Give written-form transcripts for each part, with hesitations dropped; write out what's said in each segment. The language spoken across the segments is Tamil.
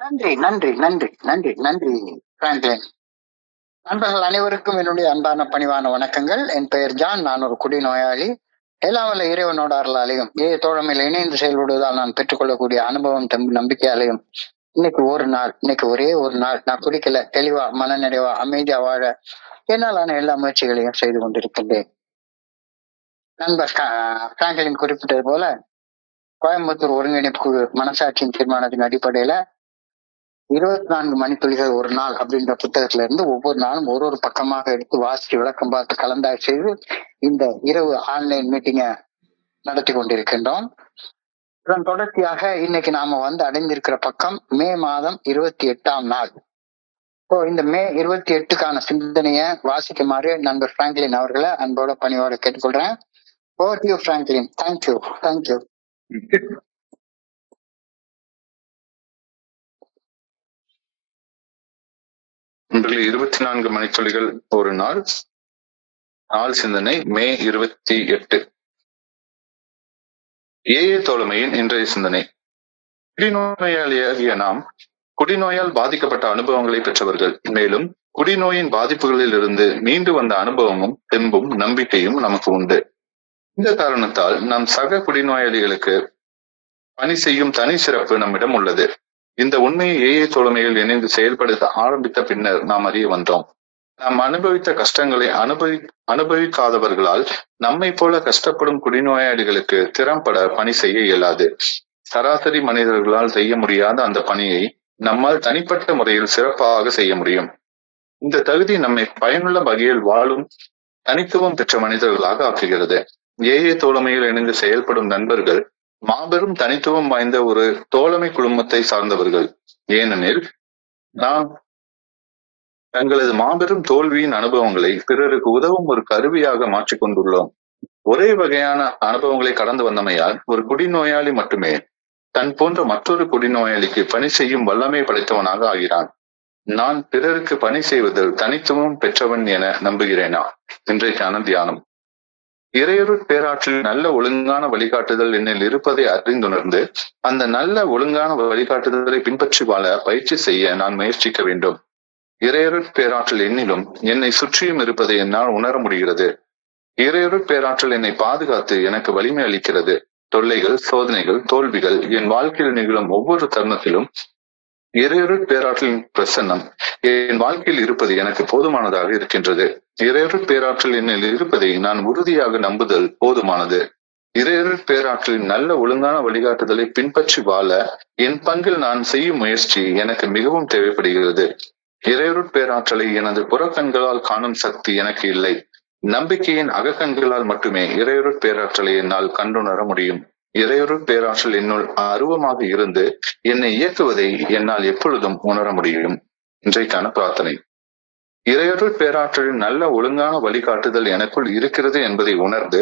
நன்றி, நன்றி, நன்றி, நன்றி, நன்றி பிராங்க்லின். நண்பர்கள் அனைவருக்கும் என்னுடைய அன்பான பணிவான வணக்கங்கள். என் பெயர் ஜான். நான் ஒரு குடிநோயாளி. எல்லாம் வல்ல இறைவனோட அருளாலையும் தோழமையில் இணைந்து செயல்படுவதால் நான் பெற்றுக்கொள்ளக்கூடிய அனுபவம் நம்பிக்கையாலையும் இன்னைக்கு ஒரே ஒரு நாள் நான் குடிக்கல, தெளிவா மன நிறைவா அமைதியா வாழ என்னாலான எல்லா முயற்சிகளையும் செய்து கொண்டிருக்கின்றேன். நண்பர் பிராங்க்லின் குறிப்பிட்டது போல கோயம்புத்தூர் ஒருங்கிணைப்பு குழு மனசாட்சியின் தீர்மானத்தின் அடிப்படையில 24 மணித்துளிகள் ஒரு நாள் அப்படின்ற புத்தகத்துல இருந்து ஒவ்வொரு நாளும் ஒரு பக்கமாக எடுத்து வாசித்து விளக்கம் பார்த்து கலந்தாய்வு செய்து இந்த இரவு ஆன்லைன் மீட்டிங்கை நடத்தி கொண்டிருக்கின்றோம். இதன் தொடர்ச்சியாக இன்னைக்கு நாம அடைந்திருக்கிற பக்கம் மே மாதம் 28ஆம் நாள். இந்த மே 28க்கான சிந்தனையை வாசிக்குமாறு நண்பர் பிராங்க்லின் அவர்களை அன்போட பணியோட கேட்டுக்கொள்றேன். Over to you Franklin. Thank you. Thank you. நண்பர்களே, 24 மணித்துளிகள் ஒரு நாள். நாள் சிந்தனை மே 28. தோழமையின் இன்றைய சிந்தனை. குடிநோயாளியாகிய நாம் குடிநோயால் பாதிக்கப்பட்ட அனுபவங்களை பெற்றவர்கள். மேலும் குடிநோயின் பாதிப்புகளில் இருந்து மீண்டு வந்த அனுபவமும் தெம்பும் நம்பிக்கையும் நமக்கு உண்டு. இந்த காரணத்தால் நம் சக குடிநோயாளிகளுக்கு பணி செய்யும் தனி சிறப்பு நம்மிடம் உள்ளது. இந்த உண்மையை தோழமையில் இணைந்து செயல்படுத்த ஆரம்பித்த பின்னர் நாம் அறிய வந்தோம். நாம் அனுபவித்த கஷ்டங்களை அனுபவிக்காதவர்களால் நம்மை போல கஷ்டப்படும் குடிநோயாளிகளுக்கு திறம்பட பணி செய்ய இயலாது. சராசரி மனிதர்களால் செய்ய முடியாத அந்த பணியை நம்மால் தனிப்பட்ட முறையில் சிறப்பாக செய்ய முடியும். இந்த தகுதி நம்மை பயனுள்ள வகையில் வாழும் தனித்துவம் பெற்ற மனிதர்களாக ஆக்குகிறது. தோழமையில் இணைந்து செயல்படும் நண்பர்கள் மாபெரும் தனித்துவம் வாய்ந்த ஒரு தோழமை குழுமத்தை சார்ந்தவர்கள். ஏனெனில் நாம் தங்களது மாபெரும் தோல்வியின் அனுபவங்களை பிறருக்கு உதவும் ஒரு கருவியாக மாற்றிக்கொண்டுள்ளோம். ஒரே வகையான அனுபவங்களை கடந்து வந்தமையால் ஒரு குடிநோயாளி மட்டுமே தன் போன்ற மற்றொரு குடிநோயாளிக்கு பணி செய்யும் வல்லமை படைத்தவனாக ஆகிறான். நான் பிறருக்கு பணி செய்வதில் தனித்துவம் பெற்றவன் என நம்புகிறேனா? இன்றைக்கான தியானம். இறையருட் பேராற்றில் நல்ல ஒழுங்கான வழிகாட்டுதல் என்னில் இருப்பதை அறிந்துணர்ந்து அந்த நல்ல ஒழுங்கான வழிகாட்டுதலை பின்பற்றி வாழ பயிற்சி செய்ய நான் முயற்சிக்க வேண்டும். இறையருட் பேராற்றல் என்னிலும் என்னை சுற்றியும் இருப்பதை என்னால் உணர முடிகிறது. இறையருட் பேராற்றல் என்னை பாதுகாத்து எனக்கு வலிமை அளிக்கிறது. தொல்லைகள், சோதனைகள், தோல்விகள் என் வாழ்க்கையில் நிகழும் ஒவ்வொரு தருணத்திலும் இறையருட் பேராற்றலின் பிரசன்னம் என் வாழ்க்கையில் இருப்பது எனக்கு போதுமானதாக இருக்கின்றது. இறையருட் பேராற்றல் என்னில் இருப்பதை நான் உறுதியாக நம்புதல் போதுமானது. இறையருட் பேராற்றலின் நல்ல ஒழுங்கான வழிகாட்டுதலை பின்பற்றி வாழ என் பங்கில் நான் செய்யும் முயற்சி எனக்கு மிகவும் தேவைப்படுகிறது. இறையருட் பேராற்றலை எனது புறக்கண்களால் காணும் சக்தி எனக்கு இல்லை. நம்பிக்கையின் அகக்கண்களால் மட்டுமே இறையருட் பேராற்றலை என்னால் கண்டுணர முடியும். இறையருட் பேராற்றல் என்னுள் அருவமாக இருந்து என்னை இயக்குவதை என்னால் எப்பொழுதும் உணர முடியும். இன்றைக்கான பிரார்த்தனை. இறையருட் பேராற்றலின் நல்ல ஒழுங்கான வழிகாட்டுதல் எனக்குள் இருக்கிறது என்பதை உணர்ந்து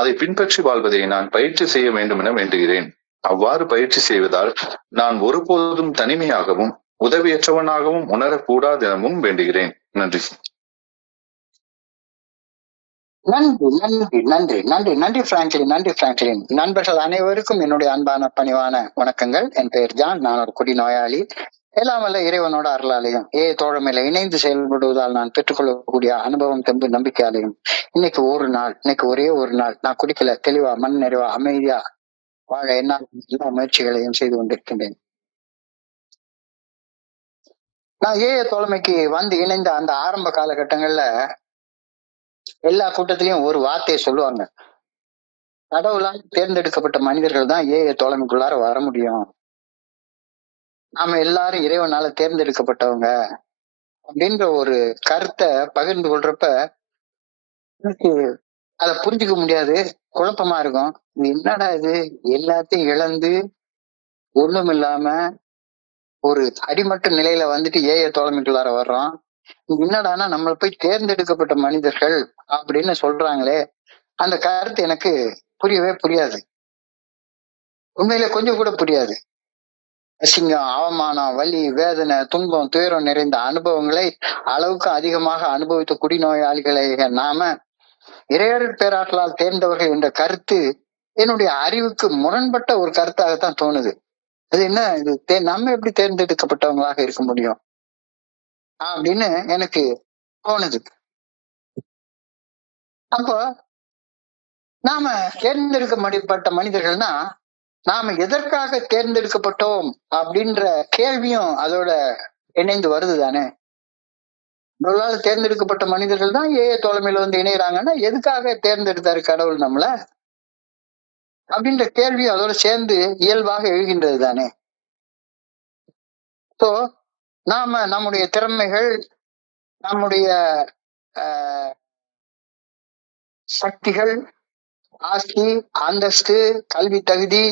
அதை பின்பற்றி வாழ்வதை நான் பயிற்சி செய்ய வேண்டும் என வேண்டுகிறேன். அவ்வாறு பயிற்சி செய்வதால் நான் ஒருபோதும் தனிமையாகவும் உதவியற்றவனாகவும் உணரக்கூடாது எனவும் வேண்டுகிறேன். நன்றி. நன்றி, நன்றி, நன்றி, நன்றி, நன்றி பிராங்க்லின். நன்றி பிராங்க்லின். நண்பர்கள் அனைவருக்கும் என்னுடைய அன்பான பணிவான வணக்கங்கள். என் பெயர் ஜான். நான் ஒரு குடிநோயாளி. எல்லாம் வல்ல இறைவனோட அருளாலையும் தோழமையில இணைந்து செயல்படுவதால் நான் பெற்றுக்கொள்ளக்கூடிய அனுபவம் தெம்பு நம்பிக்கையாலையும் இன்னைக்கு ஒரே ஒரு நாள் நான் குடிக்கல, தெளிவா மண் நிறைவா அமைதியா வாழ என்னால் எல்லா முயற்சிகளையும் செய்து கொண்டிருக்கின்றேன். நான் தோழமைக்கு இணைந்த அந்த ஆரம்ப காலகட்டங்கள்ல எல்லா கூட்டத்திலையும் ஒரு வார்த்தையை சொல்லுவாங்க. கடவுளால் தேர்ந்தெடுக்கப்பட்ட மனிதர்கள் தான் தோழமைக்குள்ளார வர முடியும். நாம எல்லாரும் இறைவனால தேர்ந்தெடுக்கப்பட்டவங்க அப்படின்ற ஒரு கருத்தை பகிர்ந்து கொள்றப்ப எனக்கு அதை புரிஞ்சுக்க முடியாது, குழப்பமா இருக்கும். என்னடா இது, எல்லாத்தையும் இழந்து ஒண்ணும் இல்லாம ஒரு அடிமட்ட நிலையில தோழமைக்குள்ளார வர்றோம். என்னடானா நம்மள போய் தேர்ந்தெடுக்கப்பட்ட மனிதர்கள் அப்படின்னு சொல்றாங்களே, அந்த கருத்து எனக்கு புரியவே புரியாது. உண்மையில கொஞ்சம் கூட புரியாது. அசிங்கம், அவமானம், வலி, வேதனை, துன்பம், துயரம் நிறைந்த அனுபவங்களை அளவுக்கு அதிகமாக அனுபவித்த குடிநோயாளிகளை நாம இறையருட் பேராற்றலால் தேர்ந்தவர்கள் என்ற கருத்து என்னுடைய அறிவுக்கு முரண்பட்ட ஒரு கருத்தாகத்தான் தோணுது. அது என்ன இது நம்ம எப்படி தேர்ந்தெடுக்கப்பட்டவங்களாக இருக்க முடியும் அப்படின்னு எனக்கு தோணுது. அப்போ நாம தேர்ந்தெடுக்கப்பட்ட மனிதர்கள்னா நாம எதற்காக தேர்ந்தெடுக்கப்பட்டோம் அப்படின்ற கேள்வியும் அதோட இணைந்து வருது தானே. நம்மளால தேர்ந்தெடுக்கப்பட்ட மனிதர்கள் தான் தோழமையில வந்து இணையறாங்கன்னா எதுக்காக தேர்ந்தெடுத்தாரு கடவுள் நம்மள அப்படின்ற கேள்வி அதோட சேர்ந்து இயல்பாக எழுகின்றது தானே. சோ நாம நம்முடைய திறமைகள், நம்முடைய சக்திகள், ஆஸ்தி, அந்தஸ்து, கல்வி தகுதி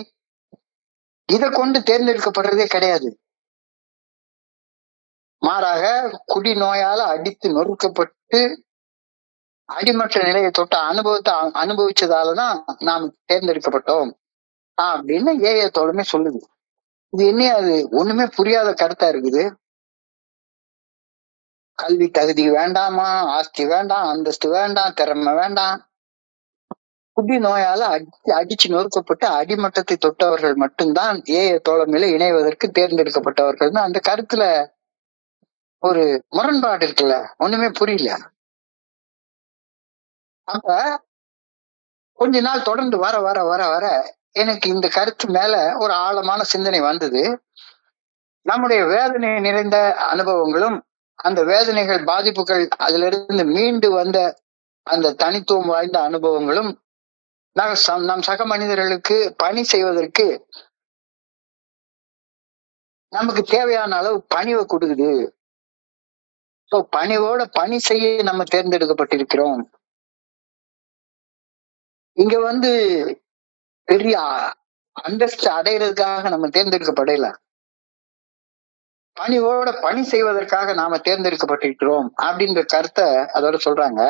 இதை கொண்டு தேர்ந்தெடுக்கப்படுறதே கிடையாது. மாறாக குடி நோயால அடித்து நொறுக்கப்பட்டு அடிமட்ட நிலையை தொட்ட அனுபவத்தை அனுபவிச்சதாலதான் நாம் தேர்ந்தெடுக்கப்பட்டோம் அப்படின்னு தோழமை சொல்லுது. இது என்ன, அது ஒண்ணுமே புரியாத கருத்தா இருக்குது. கல்வி தகுதி வேண்டாமா, ஆஸ்தி வேண்டாம், அந்தஸ்து வேண்டாம், திறமை வேண்டாம். குடி நோயால அடிச்சு நொறுக்கப்பட்டு அடிமட்டத்தை தொட்டவர்கள் மட்டும்தான் தோழமையில இணைவதற்கு தேர்ந்தெடுக்கப்பட்டவர்கள். அந்த கருத்துல ஒரு முரண்பாடு இருக்குல்ல, ஒண்ணுமே புரியல. அப்ப கொஞ்ச நாள் தொடர்ந்து வர வர வர வர எனக்கு இந்த கருத்து மேல ஒரு ஆழமான சிந்தனை வந்தது. நம்முடைய வேதனை நிறைந்த அனுபவங்களும் அந்த வேதனைகள் பாதிப்புகள் அதுல இருந்து மீண்டு வந்த அந்த தனித்துவம் வாய்ந்த அனுபவங்களும் நம் சக மனிதர்களுக்கு பணி செய்வதற்கு நமக்கு தேவையான அளவு பணிவை கொடுக்குது. பணிவோட பணி செய்ய நம்ம தேர்ந்தெடுக்கப்பட்டிருக்கிறோம். இங்க வந்து பெரிய அந்தஸ்து அடைகிறதுக்காக நம்ம தேர்ந்தெடுக்கப்படல, பணிவோட பணி செய்வதற்காக நாம தேர்ந்தெடுக்கப்பட்டிருக்கிறோம் அப்படின்ற கருத்தை அதோட சொல்றாங்க.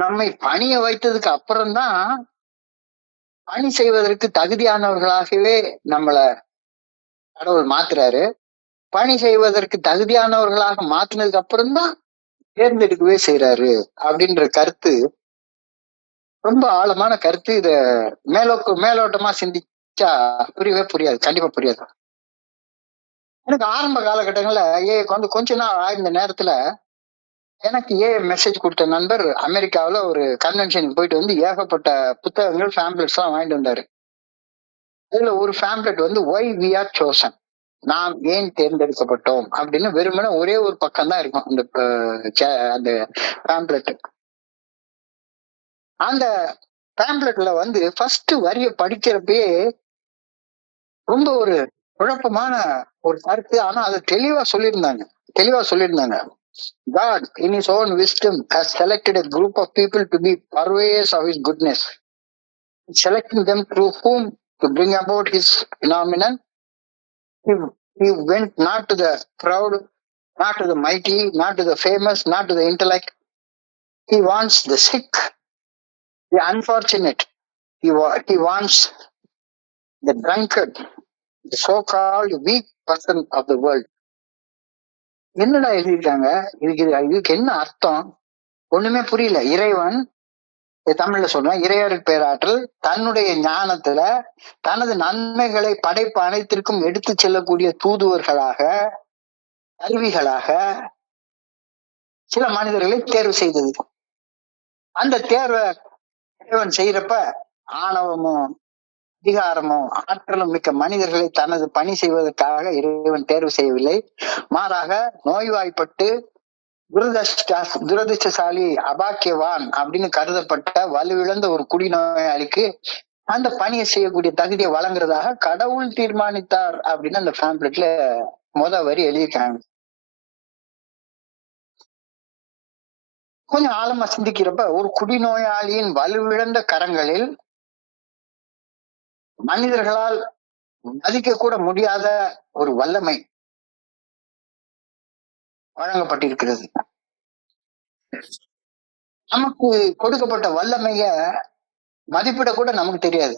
நம்மை பணிய வைத்ததுக்கு அப்புறம்தான் பணி செய்வதற்கு தகுதியானவர்களாகவே நம்மள கடவுள் மாத்துறாரு. பணி செய்வதற்கு தகுதியானவர்களாக மாத்தினதுக்கு அப்புறம்தான் தேர்ந்தெடுக்கவே செய்யறாரு அப்படின்ற கருத்து ரொம்ப ஆழமான கருத்து. இத மேலோட்டமா சிந்திச்சா புரியவே புரியாது, கண்டிப்பா புரியாது. எனக்கு ஆரம்ப காலகட்டங்கள்ல வந்து கொஞ்ச நாள் ஆயிருந்த நேரத்துல எனக்கு மெசேஜ் கொடுத்த நண்பர் அமெரிக்காவில ஒரு கன்வென்ஷனுக்கு போயிட்டு வந்து ஏகப்பட்ட புத்தகங்கள், ஃபேம்ப்ளெட்ஸ் எல்லாம் வாங்கிட்டு வந்தாரு. இதுல ஒரு ஃபேம்ப்ளெட் வந்து ஒய் வி ஆர் சோசன், நாம் ஏன் தேர்ந்தெடுக்கப்பட்டோம் அப்படின்னு வெறுமனே ஒரே ஒரு பக்கம் தான் இருக்கும் அந்த ஃபேம்ப்ளெட். அந்த ஃபேம்ப்ளெட்ல வந்து ஃபர்ஸ்ட் வரிய படிக்கிறப்பயே ரொம்ப ஒரு குழப்பமான ஒரு கருத்து. ஆனா அதை தெளிவா சொல்லியிருந்தாங்க. God, in His own wisdom, has selected a group of people to be purveyors of His goodness, selecting them through whom to bring about His phenomenon. He went not to the proud, not to the mighty, not to the famous, not to the intellect. He wants the sick, the unfortunate. He wants the drunkard, the so-called weak person of the world. என்னடா எழுதியிருக்காங்க, இதுக்கு என்ன அர்த்தம் ஒண்ணுமே புரியல. இறைவன், தமிழ்ல சொல்றேன், இறையருட் பேராற்றல் தன்னுடைய ஞானத்துல தனது நன்மைகளை படைப்பு அனைத்திற்கும் எடுத்து செல்லக்கூடிய தூதுவர்களாக, கருவிகளாக சில மனிதர்களை தேர்வு செய்தது. அந்த தேர்வை இறைவன் செய்யறப்ப ஆணவமும் அதிகாரமும் ஆற்றலும் மிக்க மனிதர்களை தனது பணி செய்வதற்காக இறைவன் தேர்வு செய்யவில்லை. மாறாக நோய்வாய்ப்பட்டு துரதிருஷ்டசாலி, அபாக்கியவான் அப்படின்னு கருதப்பட்ட வலுவிழந்த ஒரு குடிநோயாளிக்கு அந்த பணியை செய்யக்கூடிய தகுதியை வழங்குறதாக கடவுள் தீர்மானித்தார் அப்படின்னு அந்த பேம்ப்ளெட்ல வரி எழுதியிருக்காங்க. கொஞ்சம் ஆழமா சிந்திக்கிறப்ப ஒரு குடிநோயாளியின் வலுவிழந்த கரங்களில் மனிதர்களால் மதிக்க கூட முடியாத ஒரு வல்லமை வழங்கப்பட்டிருக்கிறது. நமக்கு கொடுக்கப்பட்ட வல்லமைய மதிப்பிட கூட நமக்கு தெரியாது.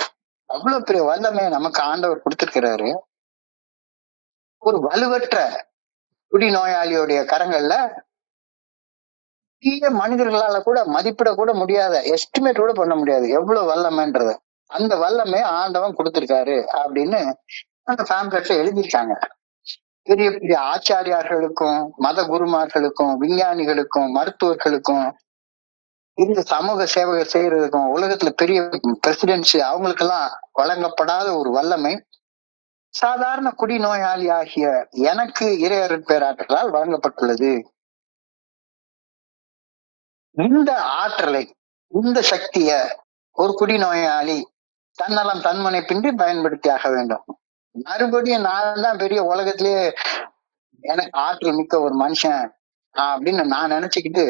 அவ்வளவு பெரிய வல்லமைய நமக்கு ஆண்டவர் கொடுத்திருக்கிறாரு. ஒரு வலுவற்ற குடிநோயாளியுடைய கரங்கள்ல மனிதர்களால கூட மதிப்பிட கூட முடியாத, எஸ்டிமேட் கூட பண்ண முடியாது எவ்வளவு வல்லமைன்றத அந்த வல்லமை ஆண்டவன் கொடுத்திருக்காரு அப்படின்னு அந்த பேம்ப்ளெட்ல எழுதியிருக்காங்க. பெரிய பெரிய ஆச்சாரியார்களுக்கும், மத குருமார்களுக்கும், விஞ்ஞானிகளுக்கும், மருத்துவர்களுக்கும், இந்த சமூக சேவை செய்யறதுக்கும், உலகத்துல பெரிய பிரசிடென்சி அவங்களுக்கெல்லாம் வழங்கப்படாத ஒரு வல்லமை சாதாரண குடிநோயாளி ஆகிய எனக்கு இறையருட் பேராற்றலால் வழங்கப்பட்டுள்ளது. இந்த ஆற்றலை, இந்த சக்திய ஒரு குடிநோயாளி தன்னலம் தன்மனைப்பின்றி பயன்படுத்தியாக வேண்டும். மறுபடியும் நான் தான் பெரிய உலகத்திலேயே எனக்கு ஆற்றல் மிக்க ஒரு மனுஷன் அப்படின்னு நான் நினைச்சுக்கிட்டு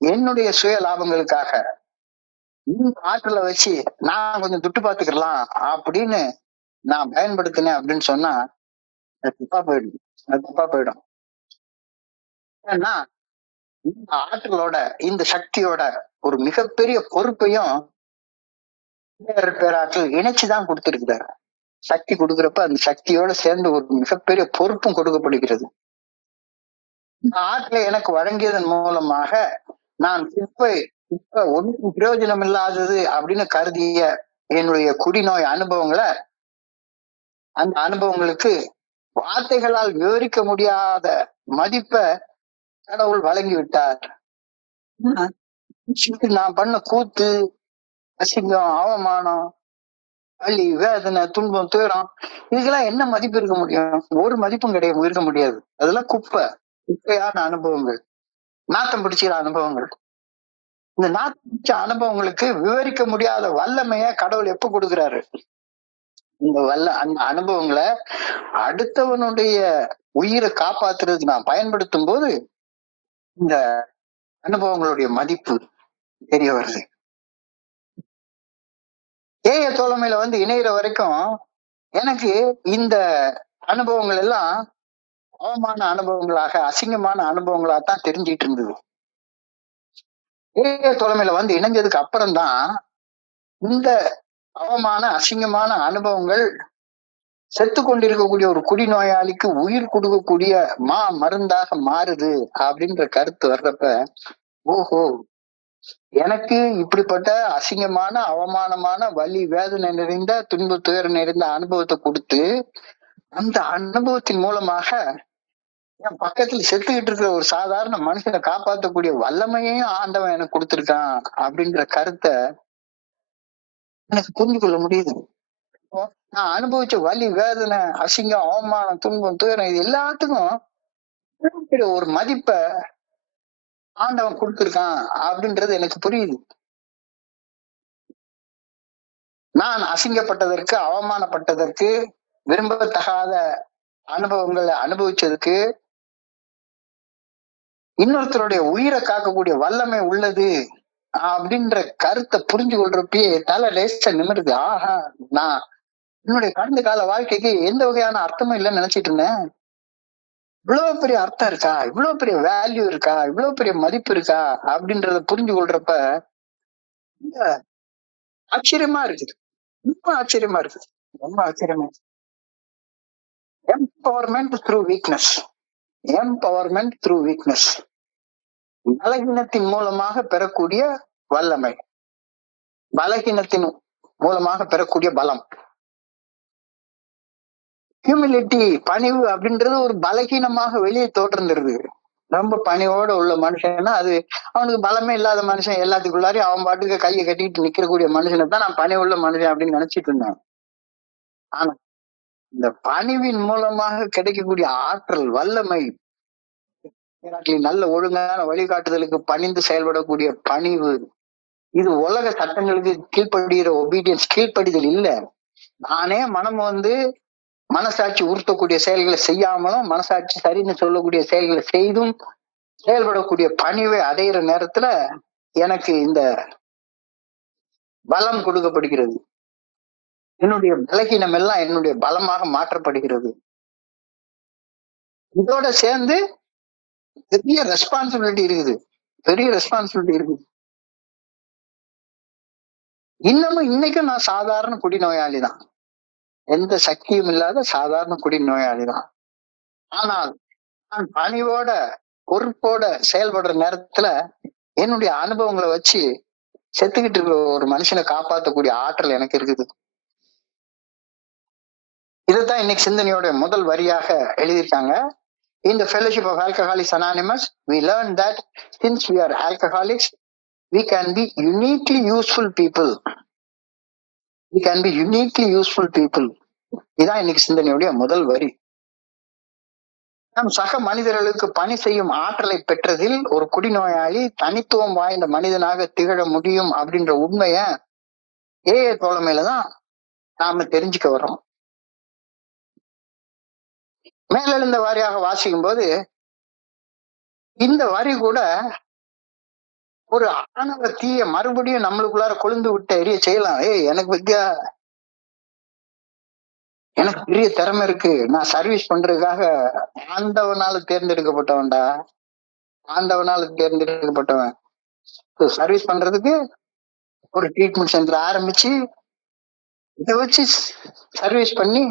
என்னுடைய சுய லாபங்களுக்காக இந்த ஆற்றலை வச்சு நான் கொஞ்சம் துட்டு பாத்துக்கலாம் அப்படின்னு நான் பயன்படுத்தினேன் அப்படின்னு சொன்னா அது தப்பா போயிடும். அது தப்பா போயிடும். ஏன்னா இந்த ஆற்றலோட, இந்த சக்தியோட ஒரு மிகப்பெரிய பொறுப்பையும் பேராற்றல் இணைச்சுதான் கொடுத்திருக்கிறார். சக்தி கொடுக்கிறப்ப அந்த சக்தியோட சேர்ந்து ஒரு மிகப்பெரிய பொறுப்பும் கொடுக்கப்படுகிறது. ஆற்றலை எனக்கு வழங்கியதன் மூலமாக நான் இப்ப ஒன்றும் பிரயோஜனம் இல்லாதது அப்படின்னு கருதிய என்னுடைய குடிநோய் அனுபவங்களை, அந்த அனுபவங்களுக்கு வார்த்தைகளால் விவரிக்க முடியாத மதிப்பை கடவுள் வழங்கி விட்டார். நான் பண்ண கூத்து, அசிங்கம், அவமானம், வலி, வேதனை, துன்பம், துயரம், இதுக்கெல்லாம் என்ன மதிப்பு இருக்க முடியும்? ஒரு மதிப்பும் கிடையாது, இருக்க முடியாது. அதெல்லாம் குப்பையான அனுபவங்கள், நாத்தம் பிடிச்சிற அனுபவங்கள். இந்த நாத்தம் பிடிச்ச அனுபவங்களுக்கு விவரிக்க முடியாத வல்லமைய கடவுள் எப்ப கொடுக்கிறாரு? அந்த அனுபவங்களை அடுத்தவனுடைய உயிரை காப்பாத்துறதுக்கு நான் பயன்படுத்தும் போது இந்த அனுபவங்களுடைய மதிப்பு தெரிய வருது. ஏய தோழமையில இணைகிற வரைக்கும் எனக்கு இந்த அனுபவங்கள் எல்லாம் அவமான அனுபவங்களாக, அசிங்கமான அனுபவங்களாகத்தான் தெரிஞ்சிட்டு இருந்தது. ஏய தோழமையில இணைஞ்சதுக்கு அப்புறம்தான் இந்த அவமான, அசிங்கமான அனுபவங்கள் செத்து கொண்டிருக்கக்கூடிய ஒரு குடிநோயாளிக்கு உயிர் கொடுக்கக்கூடிய மருந்தாக மாறுது அப்படின்ற கருத்து வர்றப்ப, ஓஹோ, எனக்கு இப்படிப்பட்ட அசிங்கமான, அவமானமான, வலி, வேதனை நிறைந்த, துன்ப துயரம் நிறைந்த அனுபவத்தை கொடுத்து அந்த அனுபவத்தின் மூலமாக என் பக்கத்துல செத்துக்கிட்டு இருக்கிற ஒரு சாதாரண மனுஷனை காப்பாற்றக்கூடிய வல்லமையையும் ஆண்டவன் எனக்கு கொடுத்திருக்கான் அப்படின்ற கருத்தை எனக்கு புரிஞ்சு கொள்ள முடியுது. நான் அனுபவிச்ச வலி, வேதனை, அசிங்கம், அவமானம், துன்பம், துயரம், இது எல்லாத்துக்கும் ஒரு மதிப்பை ஆண்டவன் கொடுத்திருக்கான் அப்படின்றது எனக்கு புரியுது. நான் அசிங்கப்பட்டதற்கு, அவமானப்பட்டதற்கு, விரும்பத்தகாத அனுபவங்களை அனுபவிச்சதுக்கு இன்னொருத்தருடைய உயிரை காக்கக்கூடிய வல்லமை உள்ளது அப்படின்ற கருத்தை புரிஞ்சு கொள்றப்பயே தலை லேசா நிமிருது. ஆஹா, நான் என்னுடைய கடந்த கால வாழ்க்கைக்கு எந்த வகையான அர்த்தமும் இல்லைன்னு நினைச்சிட்டு இருந்தேன். இவ்வளவு பெரிய அர்த்தம் இருக்கா, இவ்வளவு பெரிய வேல்யூ இருக்கா, இவ்வளவு பெரிய மதிப்பு இருக்கா அப்படின்றத புரிஞ்சு கொள்றப்ப ஆச்சரியமா இருக்குது. ரொம்ப ஆச்சரியமா இருக்குது. ரொம்ப ஆச்சரியமா. Empowerment through weakness. Empowerment through weakness. பலகீனத்தின் மூலமாக பெறக்கூடிய வல்லமை, பலகீனத்தின் மூலமாக பெறக்கூடிய பலம். ஹியூமிலிட்டி, பணிவு அப்படின்றது ஒரு பலகீனமாக வெளியே தோற்றுந்துருது. ரொம்ப பணிவோட உள்ள மனுஷன்னா அது அவனுக்கு பலமே இல்லாத மனுஷன், எல்லாத்துக்குள்ளாரையும் அவன் பாட்டுக்கு கையை கட்டிட்டு நிக்கிறக்கூடிய மனுஷனை தான் நான் பணிவுள்ள மனுஷன் அப்படின்னு நினைச்சிட்டு இருந்தேன். ஆனா இந்த பணிவின் மூலமாக கிடைக்கக்கூடிய ஆற்றல், வல்லமை, நல்ல ஒழுங்கான வழிகாட்டுதலுக்கு பணிந்து செயல்படக்கூடிய பணிவு, இது உலக சட்டங்களுக்கு கீழ்ப்படுகிற ஒபீடியன்ஸ், கீழ்ப்படிதல் இல்ல. நானே மனம் மனசாட்சி உறுத்தக்கூடிய செயல்களை செய்யாமலும், மனசாட்சி சரின்னு சொல்லக்கூடிய செயல்களை செய்தும் செயல்படக்கூடிய பணிவை அடையிற நேரத்துல எனக்கு இந்த பலம் கொடுக்கப்படுகிறது. என்னுடைய பலகீனம் எல்லாம் என்னுடைய பலமாக மாற்றப்படுகிறது. இதோட சேர்ந்து பெரிய ரெஸ்பான்சிபிலிட்டி இருக்குது. பெரிய ரெஸ்பான்சிபிலிட்டி இருக்குது. இன்னைக்கும் நான் சாதாரண குடிநோயாளி தான். எந்த சக்தியும் இல்லாத சாதாரண குடிநோயாளி தான். ஆனால் நான் பணிவோட, பொறுப்போட செயல்படுற நேரத்துல என்னுடைய அனுபவங்களை வச்சு செத்துக்கிட்டு இருக்கிற ஒரு மனுஷனை காப்பாற்றக்கூடிய ஆற்றல் எனக்கு இருக்குது. இதைத்தான் இன்னைக்கு சிந்தனையோட முதல் வரியாக எழுதியிருக்காங்க. In the Fellowship of Alcoholics Anonymous, we learn that since we are alcoholics, we can be uniquely useful people. We can be uniquely useful people. இதான் இன்னைக்கு சிந்தனையுடைய முதல் வரி. நம் சக மனிதர்களுக்கு பணி செய்யும் ஆற்றலை பெற்றதில் ஒரு குடிநோயாளி தனித்துவம் வாய்ந்த மனிதனாக திகழ முடியும் அப்படின்ற உண்மைய ஏஏ தோழமையில தான் நாம தெரிஞ்சுக்க வர்றோம். மேலெழுந்த வாரியாக வாசிக்கும் போது இந்த வரி கூட ஒரு ஆணவ தீய மறுபடியும் நம்மளுக்குள்ளார கொழுந்து விட்டு எரிய செய்யலாம். எனக்கு பெரிய திறமை இருக்கு, நான் சர்வீஸ் பண்றதுக்காக ஆண்டவனால தேர்ந்தெடுக்கப்பட்டவன்டா, ஆண்டவனால தேர்ந்தெடுக்கப்பட்டவன். சர்வீஸ் பண்றதுக்கு ஒரு ட்ரீட்மெண்ட் சென்டர் ஆரம்பிச்சு இதை வச்சு சர்வீஸ் பண்ணி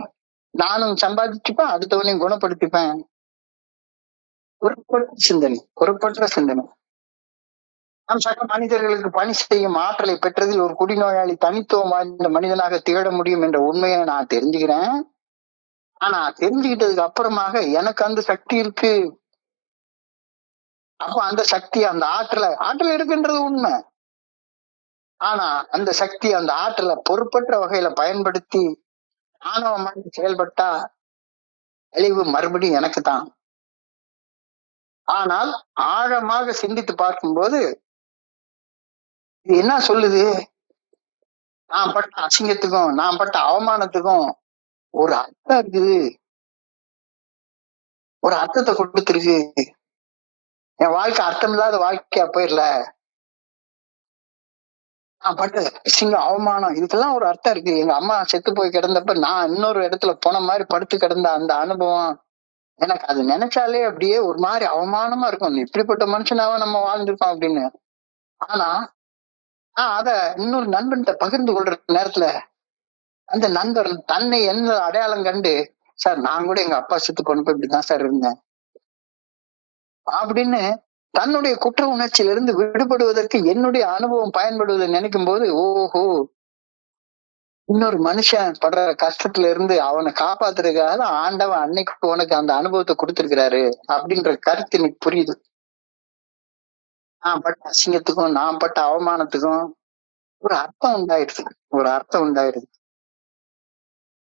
நானும் சம்பாதிச்சுப்பேன், அடுத்தவனையும் குணப்படுத்திப்பேன். பொறுப்பற்ற சிந்தனை. நம் சக மனிதர்களுக்கு பணி செய்யும் ஆற்றலை பெற்றதில் ஒரு குடிநோயாளி தனித்துவம் வாய்ந்த மனிதனாக திகழ முடியும் என்ற உண்மையை நான் தெரிஞ்சுக்கிறேன். ஆனா தெரிஞ்சுக்கிட்டதுக்கு அப்புறமாக எனக்கு அந்த சக்தி இருக்கு. அப்ப அந்த சக்தி, அந்த ஆற்றல் இருக்குன்றது உண்மை. ஆனா அந்த சக்தி, அந்த ஆற்றலை பொறுப்பற்ற வகையில பயன்படுத்தி ஆணவமாக செயல்பட்டா அழிவு மறுபடியும் எனக்கு தான். ஆனால் ஆழமாக சிந்தித்து பார்க்கும்போது இது என்ன சொல்லுது? நான் பட்ட அசிங்கத்துக்கும் நான் பட்ட அவமானத்துக்கும் ஒரு அர்த்தம் இருக்குது, ஒரு அர்த்தத்தை கொடுத்துருக்கு. என் வாழ்க்கை அர்த்தம் இல்லாத வாழ்க்கையா போயிடல. நான் பட்ட அசிங்கம் அவமானம் இதுக்கெல்லாம் ஒரு அர்த்தம் இருக்கு. எங்க அம்மா செத்து போய் கிடந்தப்ப நான் இன்னொரு இடத்துல போன மாதிரி படுத்து கிடந்த அந்த அனுபவம் எனக்கு அது நினைச்சாலே அப்படியே ஒரு மாதிரி அவமானமா இருக்கும். இப்படிப்பட்ட மனுஷனாவ நம்ம வாழ்ந்திருக்கோம் அப்படின்னு. ஆனா அத இன்னொரு நண்பன்கிட்ட பகிர்ந்து கொள்ற நேரத்துல அந்த நண்பர் தன்னை என்ன அடையாளம் கண்டு, சார் நான் கூட எங்க அப்பா செத்து போனப்ப இப்படிதான் சார் இருந்தேன் அப்படின்னு தன்னுடைய குற்ற உணர்ச்சியிலிருந்து விடுபடுவதற்கு என்னுடைய அனுபவம் பயன்படுவதை நினைக்கும் போது, ஓஹோ, இன்னொரு மனுஷன் படுற கஷ்டத்துல இருந்து அவனை காப்பாத்துறதுக்காக ஆண்டவன் அன்னைக்கு உனக்கு அந்த அனுபவத்தை கொடுத்திருக்கிறாரு அப்படின்ற கருத்து எனக்கு புரியுது. நான் பட்ட அசிங்கத்துக்கும் நான் பட்ட அவமானத்துக்கும் ஒரு அர்த்தம் உண்டாயிருது.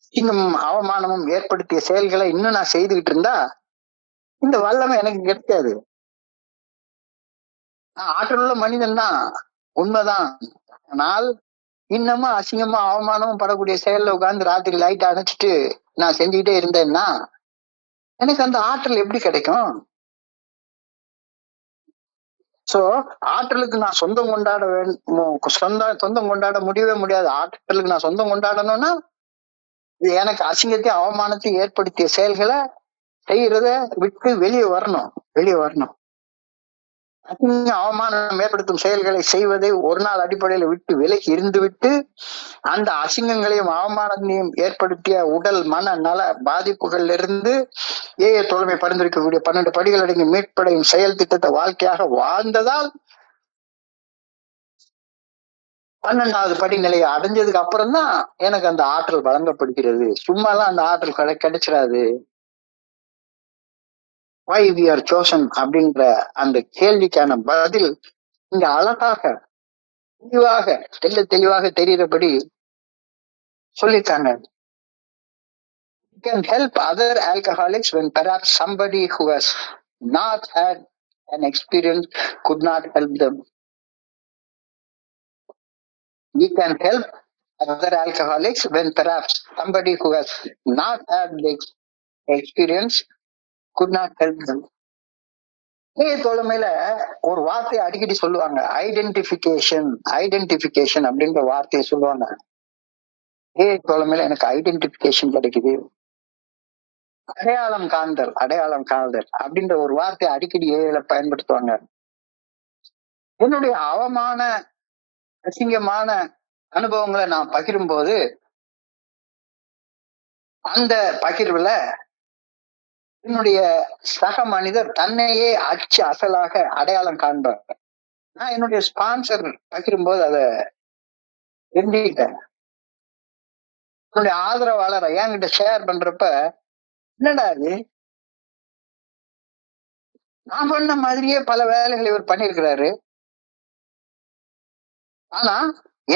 அசிங்கமும் அவமானமும் ஏற்படுத்திய செயல்களை இன்னும் நான் செய்துகிட்டு இருந்தா இந்த வல்லமை எனக்கு கிடைக்காது. நான் ஆற்றலுள்ள மனிதன் தான், உண்மைதான். ஆனால் இன்னமும் அசிங்கமா அவமானமும் படக்கூடிய செயல்ல உட்கார்ந்து ராத்திரி லைட் அணைச்சிட்டு நான் செஞ்சுக்கிட்டே இருந்தேன்னா எனக்கு அந்த ஆற்றல் எப்படி கிடைக்கும்? சோ ஆற்றலுக்கு நான் சொந்தம் கொண்டாட முடியவே முடியாது. ஆற்றலுக்கு நான் சொந்தம் கொண்டாடணும்னா எனக்கு அசிங்கத்தையும் அவமானத்தையும் ஏற்படுத்திய செயல்களை செய்யறத விட்டு வெளியே வரணும். அவமானம் ஏற்படுத்தும் செயல்களை செய்வதை ஒரு நாள் அடிப்படையில விட்டு விலகி இருந்து விட்டு அந்த அசிங்கங்களையும் அவமானத்தையும் ஏற்படுத்திய உடல் மன நல பாதிப்புகள்ல இருந்து ஏஏ தோழமை பரிந்துரைக்கக்கூடிய 12 படிகள் அடங்கிய மீட்படையும் செயல் திட்டத்தை வாழ்க்கையாக வாழ்ந்ததால் 12வது படிநிலையை அடைஞ்சதுக்கு அப்புறம் தான் எனக்கு அந்த ஆற்றல் வழங்கப்படுகிறது. சும்மாலாம் அந்த ஆற்றல் கிடைச்சிடாது. why we are chosen அப்படின்ற அந்த கேள்விக்கான பதில் இங்க அழகாக தெளிவாக தெரிகிறபடி சொல்லியிருக்காங்க. You can help other alcoholics when perhaps somebody who has not had an experience could not help them. We can help other alcoholics when perhaps somebody who has not had the experience could not help them. தோழமையில ஒரு வார்த்தையை அடிக்கடி சொல்லுவாங்க, ஐடென்டிபிகேஷன் அப்படின்ற வார்த்தையை சொல்லுவாங்க. தோழமையில எனக்கு ஐடென்டிபிகேஷன் கிடைக்குது, அடையாளம் காண்தல் அப்படின்ற ஒரு வார்த்தையை அடிக்கடி பயன்படுத்துவாங்க. என்னுடைய அவமான அசிங்கமான அனுபவங்களை நான் பகிரும் போது அந்த பகிர்வுல என்னுடைய சக மனிதர் தன்னையே அச்சு அசலாக அடையாளம் காண்பார். நான் என்னுடைய ஸ்பான்சர் பகிரும்போது அதை தெரிஞ்சுக்கிட்டேன். என்னுடைய ஆதரவாளரை என்கிட்ட ஷேர் பண்றப்ப, என்னடா இது, நான் பண்ண மாதிரியே பல வேலைகளை இவர் பண்ணியிருக்கிறாரு. ஆனா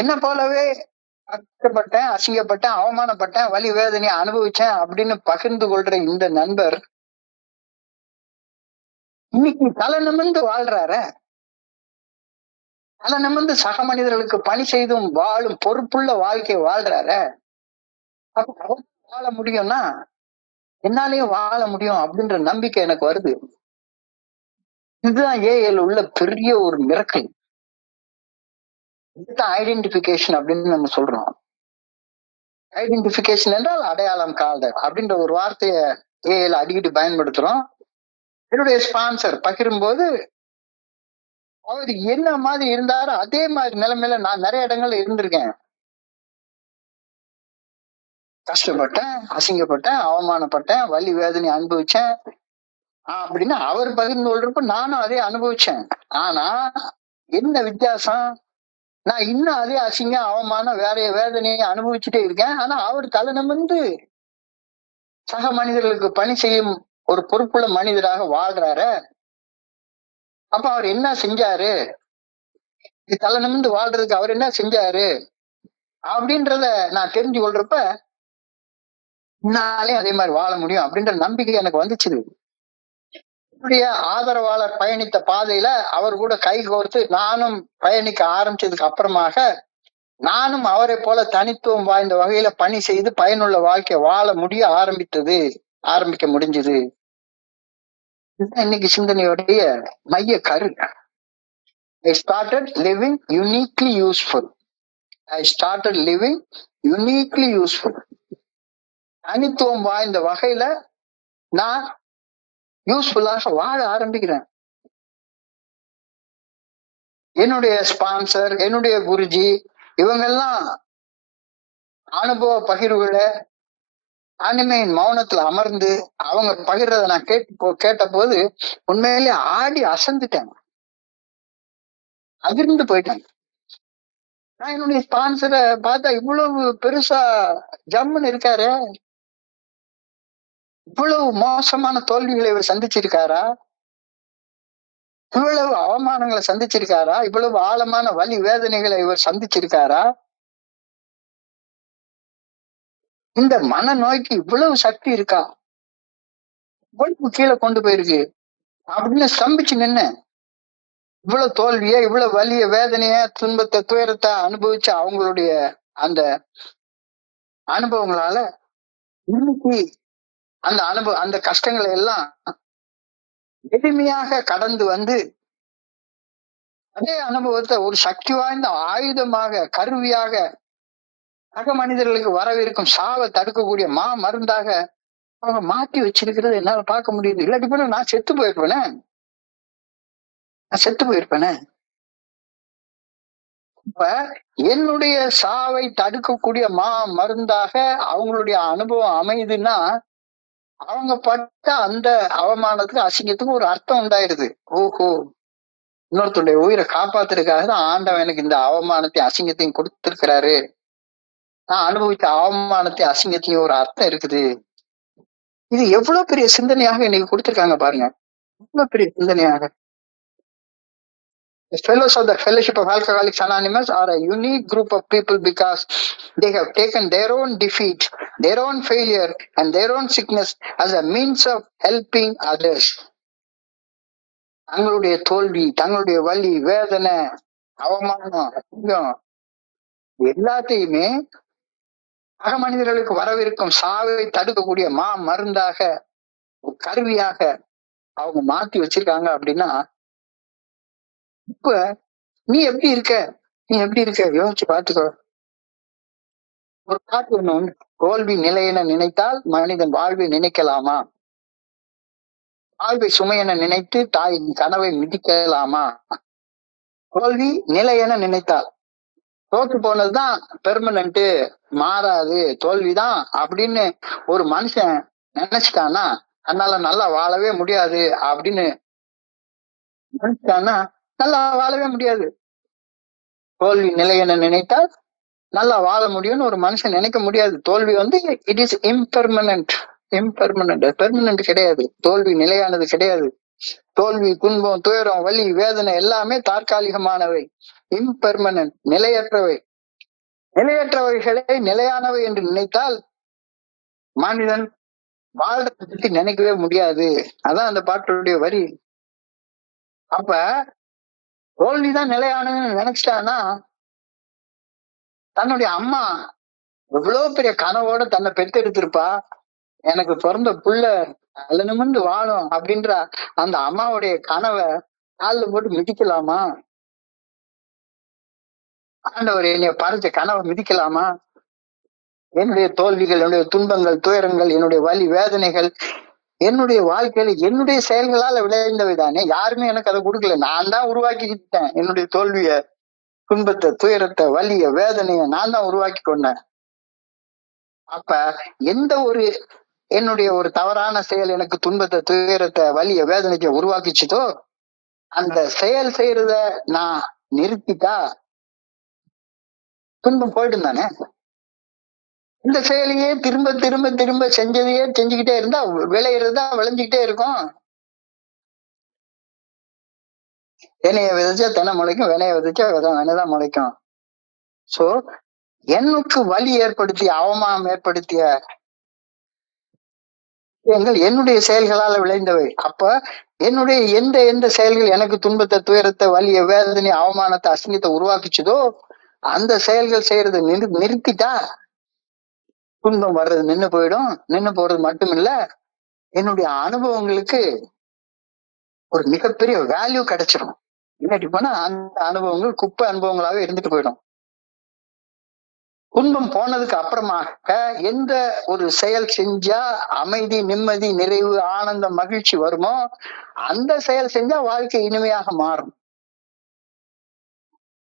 என்ன போலவே கஷ்டப்பட்டேன், அசிங்கப்பட்டேன், அவமானப்பட்டேன், வலி வேதனையை அனுபவிச்சேன் அப்படின்னு பகிர்ந்து கொள்ற இந்த நண்பர் இன்னைக்கு தலை நிமிர்ந்து வாழ்றாரு. தலை நிமிர்ந்து சக மனிதர்களுக்கு பணி செய்தும் வாழும் பொறுப்புள்ள வாழ்க்கை வாழ்றாரு. அப்ப அவர் வாழ முடியும்னா என்னாலையும் வாழ முடியும் அப்படின்ற நம்பிக்கை எனக்கு வருது. இதுதான் ஏஎல் உள்ள பெரிய ஒரு மிரக்கல். இதுதான் ஐடென்டிபிகேஷன் அப்படின்னு நம்ம சொல்றோம். ஐடென்டிபிகேஷன் என்றால் அடையாளம் காதல் அப்படின்ற ஒரு வார்த்தையை ஏஎல் அடிக்கடி பயன்படுத்துறோம். என்னுடைய ஸ்பான்சர் பகிரும்போது அவர் என்ன மாதிரி இருந்தாரோ அதே மாதிரி நிலைமையில நான் நிறைய இடங்கள்ல இருந்திருக்கேன். கஷ்டப்பட்டேன், அசிங்கப்பட்டேன், அவமானப்பட்டேன், வலி வேதனை அனுபவிச்சேன் அப்படின்னு அவர் பகிர்ந்து கொள்றப்ப நானும் அதே அனுபவிச்சேன். ஆனா என்ன வித்தியாசம், நான் இன்னும் அதே அசிங்கம் அவமானம் வேற வேதனையை அனுபவிச்சுட்டே இருக்கேன். ஆனா அவர் தலை நிமிர்ந்து சக மனிதர்களுக்கு பணி செய்யும் ஒரு பொறுப்புள்ள மனிதராக வாழ்றாரு. அப்ப அவர் என்ன செஞ்சாரு, தலை நிமிர்ந்து வாழ்றதுக்கு அவர் என்ன செஞ்சாரு அப்படின்றத நான் தெரிஞ்சு கொள்றப்ப என்னாலே அதே மாதிரி வாழ முடியும் அப்படின்ற நம்பிக்கை எனக்கு வந்துச்சு. என்னுடைய ஆதரவாளர் பயணித்த பாதையில அவர் கூட கை கோர்த்து நானும் பயணிக்க ஆரம்பிச்சதுக்கு அப்புறமாக நானும் அவரை போல தனித்துவம் வாய்ந்த வகையில பணி செய்து பயனுள்ள வாழ்க்கை வாழ ஆரம்பிக்க முடிஞ்சது. இன்னைக்கு சிந்தனையுடைய மைய கரு. I started living uniquely useful. தனித்துவம் வாய்ந்த வகையில நான் யூஸ்ஃபுல்லாக வாழ ஆரம்பிக்கிறேன். என்னுடைய ஸ்பான்சர், என்னுடைய குருஜி இவங்கெல்லாம் அனுபவ பகிர்வுகளை அனிமையின் மௌனத்துல அமர்ந்து அவங்க பகிர்றத நான் கேட்ட போது உண்மையிலே ஆடி அசந்துட்டேன், அதிர்ந்து போயிட்டேன். நான் என்னுடைய ஸ்பான்சரை பார்த்தா இவ்வளவு பெருசா ஜம்முன்னு இருக்காரு, இவ்வளவு மோசமான தோல்விகளை இவர் சந்திச்சிருக்காரா, இவ்வளவு அவமானங்களை சந்திச்சிருக்காரா, இவ்வளவு ஆழமான வலி வேதனைகளை இவர் சந்திச்சிருக்காரா, இந்த மனநோய்க்கு இவ்வளவு சக்தி இருக்கா, இவ்வளவு கீழே கொண்டு போயிருக்கு அப்படின்னு ஸ்தம்பிச்சு நின்ன. இவ்வளவு தோல்விய, இவ்வளவு வலிய வேதனைய துன்பத்தை துயரத்தை அனுபவிச்ச அவங்களுடைய அந்த அனுபவங்களால இன்னைக்கு அந்த கஷ்டங்களை எல்லாம் எளிமையாக கடந்து வந்து அதே அனுபவத்தை ஒரு சக்தி வாய்ந்த ஆயுதமாக, கருவியாக, சக மனிதர்களுக்கு வரவிருக்கும் சாவை தடுக்கக்கூடிய மருந்தாக அவங்க மாற்றி வச்சிருக்கிறது என்னால பார்க்க முடியுது. இல்லாட்டி போல நான் செத்து போயிருப்பேனே. இப்ப என்னுடைய சாவை தடுக்கக்கூடிய மருந்தாக அவங்களுடைய அனுபவம் அமையுதுன்னா அவங்க பட்ட அந்த அவமானத்துக்கு அசிங்கத்துக்கு ஒரு அர்த்தம் உண்டாயிருது. ஓஹோ, இன்னொருத்தருடைய உயிரை காப்பாத்துறதுக்காக தான் ஆண்டவன் எனக்கு இந்த அவமானத்தையும் அசிங்கத்தையும் கொடுத்திருக்கிறாரு, நான் அனுபவித்த அவமானத்தையும் அசிங்கத்தையும் ஒரு அர்த்தம் இருக்குது. இது எவ்வளவு பெரிய சிந்தனையாக இன்னைக்கு கொடுத்திருக்காங்க பாருங்க, எவ்வளவு பெரிய சிந்தனையாக. The fellows of the Fellowship of Alcoholics Anonymous are a unique group of people because they have taken their own defeat, their own failure and their own sickness as a means of helping others. தங்களுடைய தோல்வி, தங்களுடைய வலி, வேதனை, அவமானம், அசிங்கம் எல்லாத்தையுமே சக மனிதர்களுக்கு வரவிருக்கும் சாவை தடுக்கக்கூடிய மருந்தாக, கருவியாக அவங்க மாத்தி வச்சிருக்காங்க. அப்படின்னா இப்ப நீ எப்படி இருக்க யோசிச்சு பாத்துக்கோ. ஒரு பாட்டு ஒண்ணு, தோல்வி நிலையென நினைத்தால் மனிதன் வாழ்வை நினைக்கலாமா, வாழ்வை சுமையென நினைத்து தாயின் கனவை மிதிக்கலாமா. தோல்வி நிலையென நினைத்தால், தோற்று போனதுதான் பெர்மனன்ட், மாறாது, தோல்விதான் அப்படின்னு ஒரு மனுஷன் நினைச்சிட்டான்னா அதனால நல்லா வாழவே முடியாது அப்படின்னு நினைச்சிட்டான்னா நல்லா வாழவே முடியாது. தோல்வி நிலை என நினைத்தால் நல்லா வாழ முடியும்னு ஒரு மனுஷன் நினைக்க முடியாது. தோல்வி இட் இஸ் இம்பெர்மனன்ட். பெர்மனன்ட் கிடையாது. தோல்வி நிலையானது கிடையாது. தோல்வி, துன்பம், துயரம், வலி, வேதனை எல்லாமே தற்காலிகமானவை, இம்பெர்மனன்ட், நிலையற்றவை. நிலையற்றவைகளை நிலையானவை என்று நினைத்தால் மனிதன் வாழ்றதை பத்தி நினைக்கவே முடியாது. அதான் அந்த பாட்டுடைய வரி. அப்ப தோல்விதான் நிலையானதுன்னு நினைச்சிட்டான்னா, தன்னுடைய அம்மா எவ்வளவு பெரிய கனவோட தன்னை பெற்றெடுத்திருப்பா, எனக்கு பிறந்த புள்ள நல்ல நிமிர்ந்து வாழும் அப்படின்ற அந்த அம்மாவுடைய கனவை காலில் போட்டு மிதிக்கலாமா? ஆண்டவர் என்னைய பறிச்ச கனவை மிதிக்கலாமா? என்னுடைய தோல்விகள், என்னுடைய துன்பங்கள், துயரங்கள், என்னுடைய வலி வேதனைகள் என்னுடைய வாழ்க்கையில என்னுடைய செயல்களால விளைந்தவை தானே. யாருமே எனக்கு அதை கொடுக்கல. நான் தான் உருவாக்கிக்கிட்டேன். என்னுடைய தோல்விய, துன்பத்தை, துயரத்தை, வலிய, வேதனைய நான் தான் உருவாக்கி கொண்டேன். அப்ப எந்த ஒரு என்னுடைய ஒரு தவறான செயல் எனக்கு துன்பத்தை, துயரத்தை, வலிய, வேதனைக்கு உருவாக்கிச்சுதோ அந்த செயல் செய்யறத நான் நிறுத்திட்டா துன்பம் போயிடும் தானே. இந்த செயலையே திரும்ப திரும்ப திரும்ப செஞ்சதையே செஞ்சுக்கிட்டே இருந்தா விளையிறதா விளைஞ்சுக்கிட்டே இருக்கும். வினைய விதைச்சா தென்னை முளைக்கும், வினைய விதைச்சா வினைதான் முளைக்கும். சோ எனக்கு வலி ஏற்படுத்திய, அவமானம் ஏற்படுத்திய என்னுடைய செயல்களால விளைந்தவை. அப்ப என்னுடைய எந்த எந்த செயல்கள் எனக்கு துன்பத்தை, துயரத்தை, வலிய, வேதனை, அவமானத்தை, அசிங்கத்தை உருவாக்குச்சுதோ அந்த செயல்கள் செய்யறதை நிறுத்திட்டா துன்பம் வர்றது நின்னு போயிடும். நின்னு போறது மட்டும் இல்ல, என்னுடைய அனுபவங்களுக்கு ஒரு மிகப்பெரிய வேல்யூ கிடைச்சிடும். இல்லாட்டி போனா அந்த அனுபவங்கள் குப்பை அனுபவங்களாவே இருந்துட்டு போயிடும். துன்பம் போனதுக்கு அப்புறமாக எந்த ஒரு செயல் செஞ்சா அமைதி, நிம்மதி, நிறைவு, ஆனந்தம், மகிழ்ச்சி வருமோ அந்த செயல் செஞ்சா வாழ்க்கை இனிமையாக மாறும்.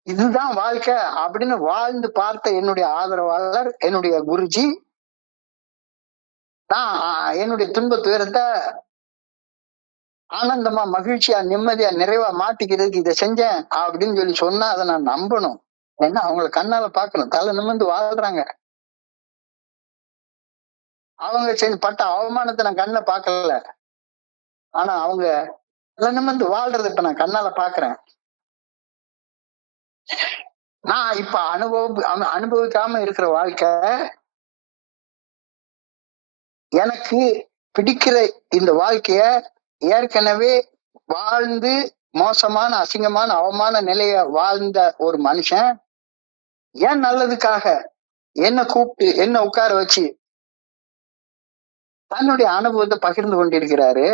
இதுதான் வாழ்க்கை அப்படின்னு வாழ்ந்து பார்த்த என்னுடைய ஆதரவாளர், என்னுடைய குருஜி, நான் என்னுடைய துன்ப துயரத்தை ஆனந்தமா, மகிழ்ச்சியா, நிம்மதியா, நிறைவா மாத்திக்கிறதுக்கு இதை செஞ்சேன் அப்படின்னு சொல்லி சொன்னா அதை நான் நம்பணும். ஏன்னா அவங்களை கண்ணால பாக்கணும். தலை நிமிர்ந்து வாழ்றாங்க. அவங்க பட்ட அவமானத்தை நான் கண்ண பாக்கல. ஆனா அவங்க தலை நிமிர்ந்து வாழ்றது இப்ப நான் கண்ணால பாக்குறேன். நான் இப்ப அனுபவிக்காம இருக்கிற வாழ்க்கை எனக்கு பிடிக்கிற இந்த வாழ்க்கைய ஏற்கனவே வாழ்ந்து மோசமான, அசிங்கமான, அவமான நிலைய வாழ்ந்த ஒரு மனுஷன் ஏன் நல்லதுக்காக என்ன கூப்பிட்டு என்ன உட்கார வச்சு தன்னுடைய அனுபவத்தை பகிர்ந்து கொண்டிருக்கிறாரு.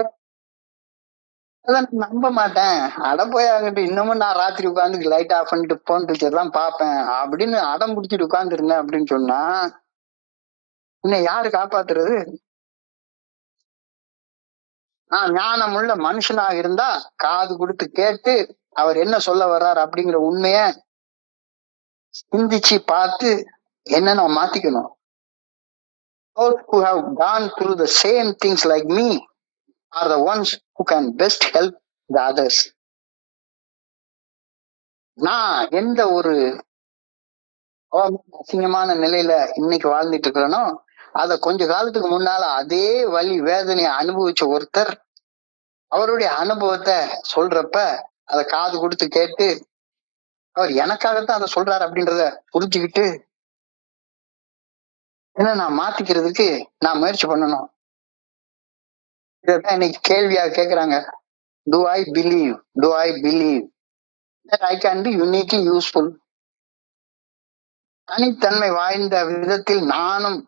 அதை நம்ப மாட்டேன். போய் அங்கிட்டு இன்னமும் நான் ராத்திரி உட்காந்து லைட் ஆஃப் பண்ணிட்டு போன் பிக்சர் தான் பார்ப்பேன் அப்படின்னு அடம் பிடிச்சிட்டு உட்கார்ந்து இருந்தேன் அப்படின்னு சொன்னா இன்னும் யாரு காப்பாத்துறது? நான் ஞானமுள்ள மனுஷனாக இருந்தா காது கொடுத்து கேட்டு அவர் என்ன சொல்ல வர்றாரு அப்படிங்கிற உண்மைய சிந்திச்சு பார்த்து என்ன நான் மாத்திக்கணும். Those who have gone through the same things like me are the ones who can best help the others. நான் எந்த ஒரு அசிங்கமான நிலையில இன்னைக்கு வாழ்ந்துட்டு இருக்கிறேனோ அத கொஞ்ச காலத்துக்கு முன்னால அதே வலி வேதனையை அனுபவிச்ச ஒருத்தர் அவருடைய அனுபவத்தை சொல்றப்ப அதை காது கொடுத்து கேட்டு அவர் எனக்காகத்தான் அதை சொல்றாரு அப்படின்றத புரிஞ்சுக்கிட்டு என்ன நான் மாத்திக்கிறதுக்கு நான் முயற்சி பண்ணணும். இதான் இன்னைக்கு கேள்வியா கேக்குறாங்க. Do I believe that I can be uniquely useful? தனித்தன்மை வாய்ந்த விதத்தில் நானும்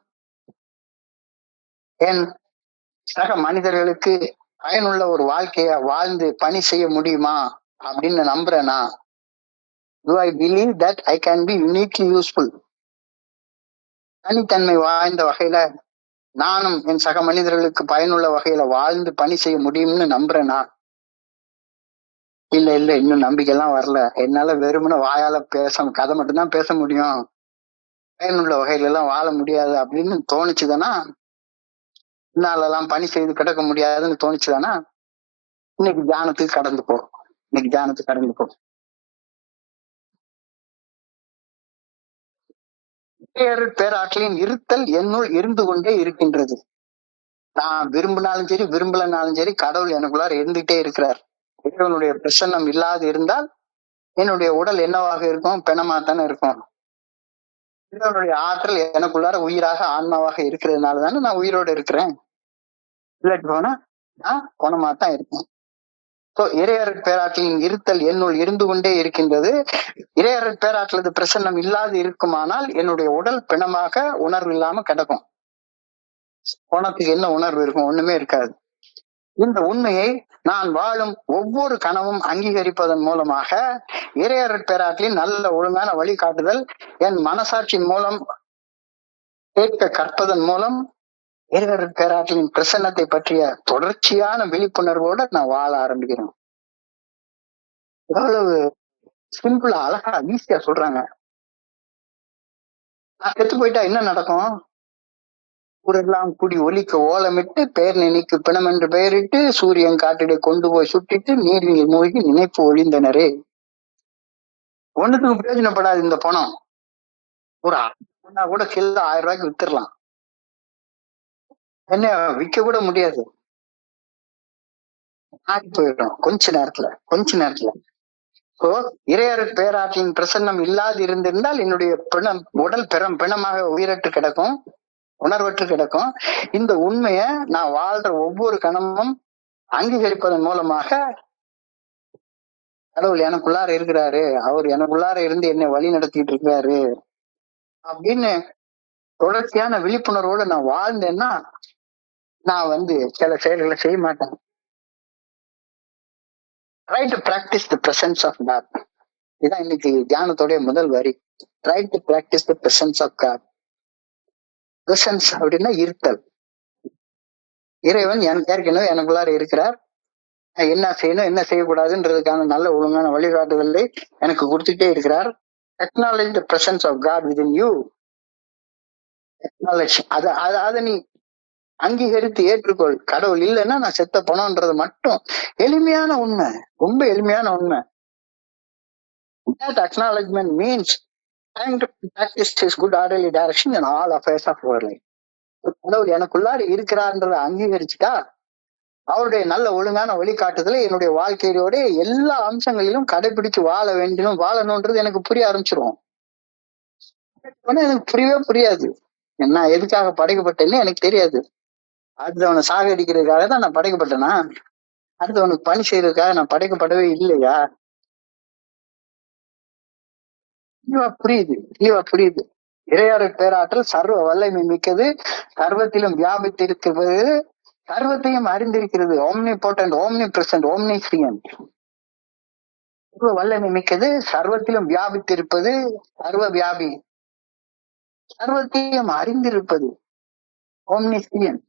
என் சக மனிதர்களுக்கு பயனுள்ள ஒரு வாழ்க்கைய வாழ்ந்து பணி செய்ய முடியுமா அப்படின்னு நம்புறேனா? Do I believe that I can be uniquely useful? தனித்தன்மை வாய்ந்த வகையில நானும் என் சக மனிதர்களுக்கு பயனுள்ள வகையில வாழ்ந்து பணி செய்ய முடியும்னு நம்புறேனா? இல்ல இன்னும் நம்பிக்கைலாம் வரல. என்னால வெறுமன வாயால கதை மட்டும்தான் பேச முடியும், பயனுள்ள வகையில எல்லாம் வாழ முடியாது அப்படின்னு தோணுச்சுதானா, என்னாலெல்லாம் பணி செய்து கிடக்க முடியாதுன்னு தோணுச்சுதானா இன்னைக்கு தியானத்துக்கு கடந்து போ. இன்னைக்கு தியானத்துக்கு கடந்து போ. பேராற்றலின் இருத்தல் என்னுள் இருந்து கொண்டே இருக்கின்றது. நான் விரும்பினாலும் சரி விரும்பலனாலும் சரி கடவுள் எனக்குள்ளார இருந்துகிட்டே இருக்கிறார். இறைவனுடைய பிரசன்னம் இல்லாது இருந்தால் என்னுடைய உடல் என்னவாக இருக்கும்? பிணமாத்தானே இருக்கும். இறைவனுடைய ஆற்றல் எனக்குள்ளார உயிராக ஆன்மாவாக இருக்கிறதுனாலதானே நான் உயிரோடு இருக்கிறேன். இல்லாட்டி போனா நான் குணமாத்தான் இருக்கேன். இறையறற் பேராற்றலின் இருத்தல் என்னுள் இருந்து கொண்டே இருக்கின்றது. இறையறற் பேராற்றலது பிரசன்னம் இல்லாது இருக்குமானால் என்னுடைய உடல் பிணமாக உணர்வு இல்லாம கிடக்கும். குணத்துக்கு என்ன உணர்வு இருக்கும்? ஒண்ணுமே இருக்காது. இந்த உண்மையை நான் வாழும் ஒவ்வொரு கணமும் அங்கீகரிப்பதன் மூலமாக இறையறற் பேராற்றலின் நல்ல ஒழுங்கான வழிகாட்டுதல் என் மனசாட்சியின் மூலம் கேட்க கற்பதன் மூலம் இறையறற் பேராற்றலின் பிரசன்னத்தை பற்றிய தொடர்ச்சியான விழிப்புணர்வோட நான் வாழ ஆரம்பிக்கிறேன். எவ்வளவு சிம்பிளா அழகா ஈஸியா சொல்றாங்க. நான் செத்து போயிட்டா என்ன நடக்கும்? ஊரெல்லாம் குடி ஒலிக்க ஓலமிட்டு பெயர் நினைக்கு பிணம் என்று பெயரிட்டு சூரியன் காட்டிடை கொண்டு போய் சுட்டிட்டு நீரில் மூழ்கி நினைப்பு ஒழிந்தனரே. ஒண்ணுத்துக்கு பிரயோஜனப்படாது இந்த பணம். ஒரு பொண்ணா கூட கிலோ 1000 ரூபாய்க்கு வித்துடலாம். என்ன விற்க கூட முடியாது. ஆடி போயிடும் கொஞ்ச நேரத்துல. இறையறற் பேராற்றலின் பிரசன்னம் இல்லாது இருந்திருந்தால் என்னுடைய உடல் பிணமாக உயிரற்று கிடக்கும், உணர்வற்று கிடக்கும். இந்த உண்மைய நான் வாழ்ற ஒவ்வொரு கணமும் அங்கீகரிப்பதன் மூலமாக கடவுள் எனக்குள்ளார இருக்கிறாரு, அவர் எனக்குள்ளார இருந்து என்னை வழி நடத்திட்டு இருக்கிறாரு அப்படின்னு தொடர்ச்சியான விழிப்புணர்வோடு நான் வாழ்ந்தேன்னா நான் சில செயல்களை செய்ய மாட்டேன். Try to practice the presence of God. இதான் இன்னைக்கு தியானத்தோடைய முதல் வரி. Try to practice the presence of God. Presence அப்படின்னா இருத்தல். இறைவன் ஏற்கனவே எனக்குள்ளார இருக்கிறார். என்ன செய்யணும் என்ன செய்யக்கூடாதுன்றதுக்கான நல்ல ஒழுங்கான வழிகாட்டுதலை எனக்கு கொடுத்துட்டே இருக்கிறார். Acknowledge the presence of God within you. Acknowledge. அதை நீ அங்கீகரித்து ஏற்றுக்கொள். கடவுள் இல்லைன்னா நான் செத்த பணம்ன்றது மட்டும் எளிமையான உண்மை, ரொம்ப எளிமையான உண்மை. That acknowledgement means trying to practice his good orderly direction in all affairs of our life. கடவுள் எனக்குள்ளார இருக்கிறார்ன்றதை அங்கீகரிச்சுட்டா அவருடைய நல்ல ஒழுங்கான வழிகாட்டுதலை என்னுடைய வாழ்க்கையோட எல்லா அம்சங்களிலும் கடைபிடிச்சு வாழணும்ன்றது எனக்கு புரிய ஆரம்பிச்சிரும். எனக்கு புரியவே புரியாது. நான் எதுக்காக படைக்கப்பட்டேன்னு எனக்கு தெரியாது. அடுத்தவனை சாகடிக்கிறதுக்காக தான் நான் படைக்கப்பட்டேனா? அடுத்தவனுக்கு பணி செய்யறதுக்காக நான் படைக்கப்படவே இல்லையா? புரியுது. இறையறற் பேராற்றல் சர்வ வல்லமை மிக்கது, சர்வத்திலும் வியாபித்திருக்கிறது, சர்வத்தையும் அறிந்திருக்கிறது. omnipotent, omnipresent, omniscient. சர்வ வல்லமை மிக்கது, சர்வத்திலும் வியாபித்திருப்பது, சர்வ வியாபி, சர்வத்தையும் அறிந்திருப்பது, omniscient.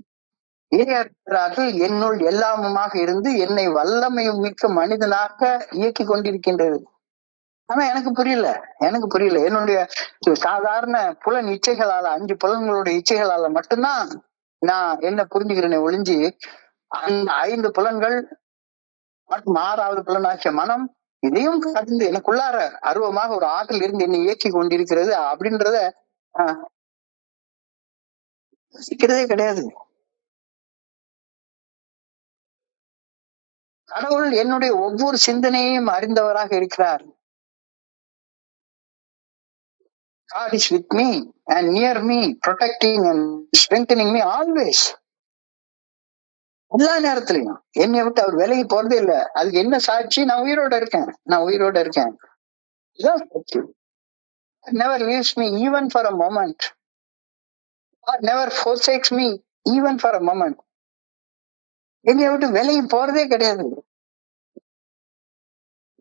இறையற்றாற்றல் என்னுள் எல்லாமுமாக இருந்து என்னை வல்லமை மிக்க மனிதனாக இயக்கி கொண்டிருக்கின்றது. ஆனா எனக்கு புரியல. என்னுடைய சாதாரண புலன் இச்சைகளால 5 புலன்களுடைய இச்சைகளால மட்டும்தான் நான் என்ன புரிஞ்சுக்கிறேனே ஒழிஞ்சு அந்த 5 புலன்கள் மற்றும் 6வது புலனாகிய மனம் இதையும் கடந்து எனக்குள்ளார அருவமாக ஒரு ஆற்றல் இருந்து என்னை இயக்கி கொண்டிருக்கிறது அப்படின்றத யோசிக்கிறதே கிடையாது. கடவுள் என்னுடைய ஒவ்வொரு சிந்தனையையும் அறிந்தவராக இருக்கிறார். God is with me and near me, protecting and strengthening me always. எல்லா நேரத்திலையும் என்னை விட்டு அவர் விலகி போறதே இல்லை. அதுக்கு என்ன சாட்சி? நான் உயிரோட இருக்கேன். Never leaves me even for a moment. God never forsakes me even for a moment. என்னை விட்டு விலகி போறதே கிடையாது.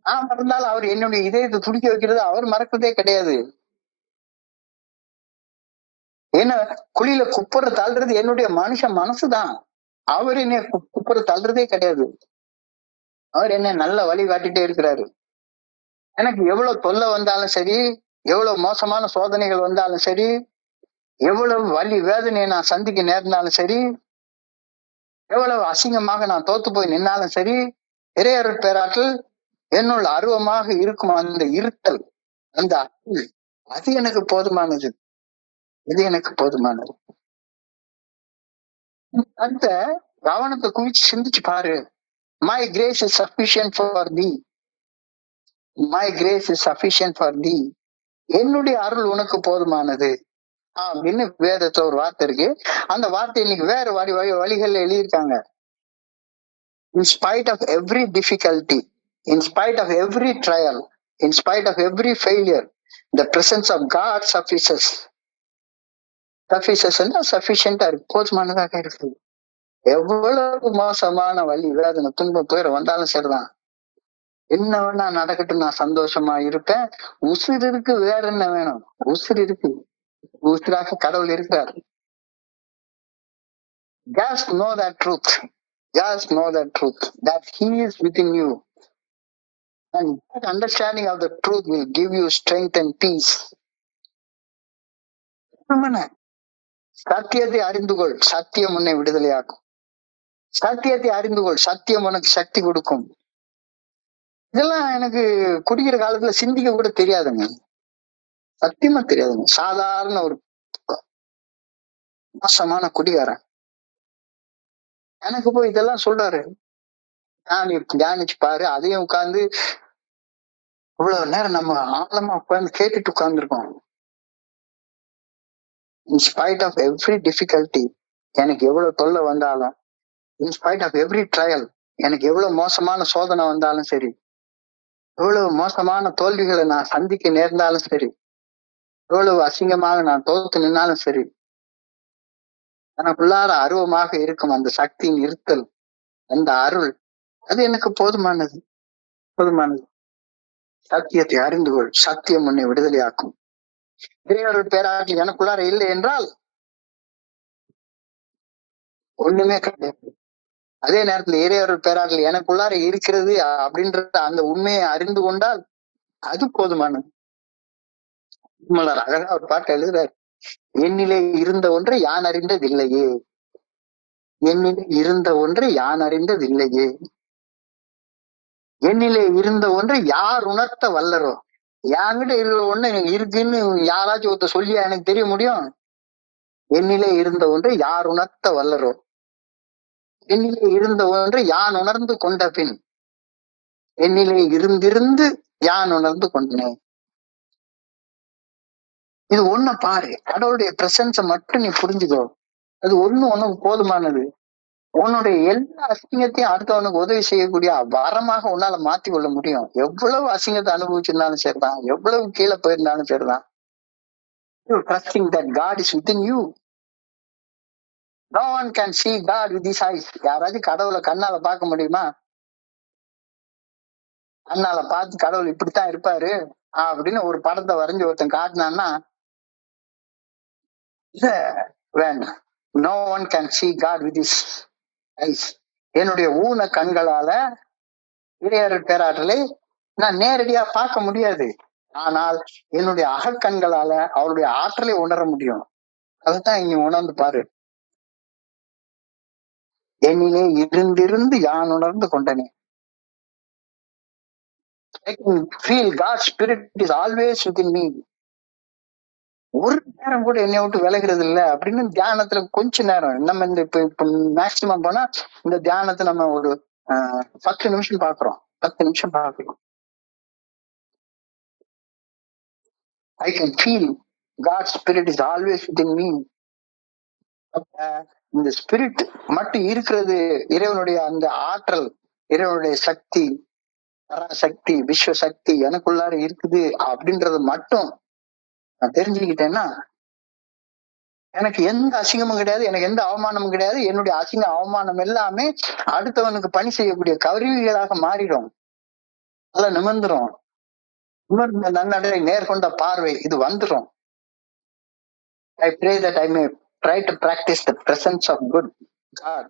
நான் மறந்தாலும் அவர் என்னுடைய இதயத்தை துடிக்க வைக்கிறது அவர் மறக்கிறதே கிடையாது. என்ன குழியில குப்புற தள்ளுறது என்னுடைய மனசுதான். அவர் என்ன குப்புற தள்ளுறதே கிடையாது. அவர் என்ன நல்ல வழி காட்டிட்டே இருக்கிறாரு. எனக்கு எவ்வளவு தொல்லை வந்தாலும் சரி, எவ்வளவு மோசமான சோதனைகள் வந்தாலும் சரி, எவ்வளவு வலி வேதனையை நான் சந்திக்க நேர்ந்தாலும் சரி, எவ்வளவு அசிங்கமாக நான் தோத்து போய் நின்னாலும் சரி, இறையறற் பேராற்றல் என்னுள் அருவமாக இருக்கும் அந்த இருத்தல், அந்த அருள், அது எனக்கு போதுமானது. இது எனக்கு போதுமானது. அந்த கவனத்தை குவிச்சு சிந்திச்சு பாரு. My grace is sufficient for thee. My grace is sufficient for thee. என்னுடைய அருள் உனக்கு போதுமானது அப்படின்னு வேதத்துல ஒரு வார்த்தை இருக்கு. அந்த வார்த்தை இன்னைக்கு வேற வழிகள்ல எழுதியிருக்காங்க. In spite of every difficulty, in spite of every trial, in spite of every failure, the presence of God suffices. சஃபிஷியன்டா இருக்கு, போதுமானதாக இருக்கு. எவ்வளவு மோசமான வலி, வேதனை, துன்பம், துயரம் வந்தாலும் சரிதான், என்ன வேணா நடக்கட்டும், நான் சந்தோஷமா இருப்பேன். உசிர் இருக்கு, வேற என்ன வேணும்? உசிர் இருக்கு, உசிராக கடவுள் இருக்கிறார். Just know that truth. Just know that truth, that He is within you. And that understanding of the truth will give you strength and peace. சத்தியத்தை அறிந்து கொள், சத்தியம் உன்னை விடுதலையாக்கும். சத்தியத்தை அறிந்து கொள், சத்தியம் உனக்கு சக்தி கொடுக்கும். இதெல்லாம் எனக்கு குடிக்கிற காலத்துல சிந்திக்க கூட தெரியாதுங்க, சத்தியமா தெரியாதுங்க. சாதாரண ஒரு மோசமான குடிகாரன் எனக்கு போய் இதெல்லாம் சொல்றாரு. தியானிச்சு பாரு. அதையும் உட்கார்ந்து இவ்வளவு நேரம் நம்ம ஆழமா உட்கார்ந்து கேட்டுட்டு உட்கார்ந்துருக்கோம். இன்ஸ்பைட் ஆஃப் எவ்ரி டிஃபிகல்ட்டி, எனக்கு எவ்வளவு தொல்லை வந்தாலும், இன்ஸ்பைட் ஆஃப் எவ்ரி ட்ரையல், எனக்கு எவ்வளவு மோசமான சோதனை வந்தாலும் சரி, எவ்வளவு மோசமான தோல்விகளை நான் சந்திக்க நேர்ந்தாலும் சரி, எவ்வளவு அசிங்கமாக நான் தோத்து நின்னாலும் சரி, எனக்குள்ளார அருவமாக இருக்கும் அந்த சக்தியின் இருத்தல், அந்த அருள், அது எனக்கு போதுமானது, போதுமானது. சத்தியத்தை அறிந்து கொள், சத்தியம் உன்னை விடுதலையாக்கும். இறைவருள் பேராற்றல் எனக்குள்ளார இல்லை என்றால் ஒண்ணுமே கிடையாது. அதே நேரத்துல இறைவருள் பேராற்றல் எனக்குள்ளார இருக்கிறது அப்படின்ற அந்த உண்மையை அறிந்து கொண்டால் அது போதுமானது. அழகா ஒரு பாட்டு எழுதுறாரு. என்னிலே இருந்த ஒன்றை யான் அறிந்தது இல்லையே, என்னிலே இருந்த ஒன்றை யான் அறிந்தது இல்லையே, என்னிலே இருந்த ஒன்றை யார் உணர்த்த வல்லரோ. என்கிட்ட இருக்கிற ஒண்ணு இருக்குன்னு யாராச்சும் ஒருத்த சொல்லியா எனக்கு தெரிய முடியும்? என்னிலே இருந்த ஒன்றை யார் உணர்த்த வல்லரோ, என்னிலே இருந்த ஒன்றை யான் உணர்ந்து கொண்ட பின், என்னிலே இருந்திருந்து யான் உணர்ந்து கொண்டேன். இது ஒண்ணு பாரு, கடவுளுடைய பிரசன்ஸ மட்டும் நீ புரிஞ்சுக்கோ, அது ஒண்ணு உனக்கு போதுமானது. உன்னுடைய எல்லா அசிங்கத்தையும் அடுத்தவனுக்கு உதவி செய்யக்கூடிய வரமாக உன்னால மாத்தி கொள்ள முடியும். எவ்வளவு அசிங்கத்தை அனுபவிச்சிருந்தாலும் சரிதான், எவ்வளவு கீழே போயிருந்தாலும் சரிதான். Trusting that God is within you. No one can see God with his eyes. யாராச்சும் கடவுளை கண்ணால பார்க்க முடியுமா? கண்ணால பார்த்து கடவுள் இப்படித்தான் இருப்பாரு அப்படின்னு ஒரு படத்தை வரைஞ்சு ஒருத்தன் காட்டினான்னா இத வேண்டாம். No one can see God with his eyes. என்னுடைய ஊன கண்களால இறையருள் பேராற்றலை நான் நேரடியா பார்க்க முடியாது. ஆனால் என்னுடைய அகக்கண்களால அவருடைய ஆற்றலை உணர முடியும். அதுதான் இங்க உணர்ந்து பாரு. என்னிலே இருந்திருந்து யான் உணர்ந்து கொண்டனே. I can feel God's spirit is always within me. ஒரு நேரம் கூட என்னை விட்டு விலகிறது இல்லை அப்படின்னு தியானத்துல கொஞ்ச நேரம் நம்ம இந்த இப்ப மேக்சிமம் போனா இந்த தியானத்தை நம்ம ஒரு 10 நிமிஷம் பாக்குறோம், 10 நிமிஷம் பாக்குறோம். I can feel God's spirit is always within me. இந்த ஸ்பிரிட் மட்டும் இருக்கிறது, இறைவனுடைய அந்த ஆற்றல், இறைவனுடைய சக்தி, பராசக்தி, விஸ்வ சக்தி எனக்குள்ளார இருக்குது அப்படின்றது மட்டும் நான் தெரிஞ்சுக்கிட்டேன்னா எனக்கு எந்த அசிங்கமும் கிடையாது, எனக்கு எந்த அவமானமும் கிடையாது. என்னுடைய அசிங்க அவமானம் எல்லாமே அடுத்தவனுக்கு பணி செய்யக்கூடிய கருவிகளாக மாறிடும். அதெல்லாம் நிமிர்ந்துரும். நிமிர்ந்த நன்னடை, நேர்கொண்ட பார்வை இது வந்துடும். I pray that I may try to practice the presence of good God.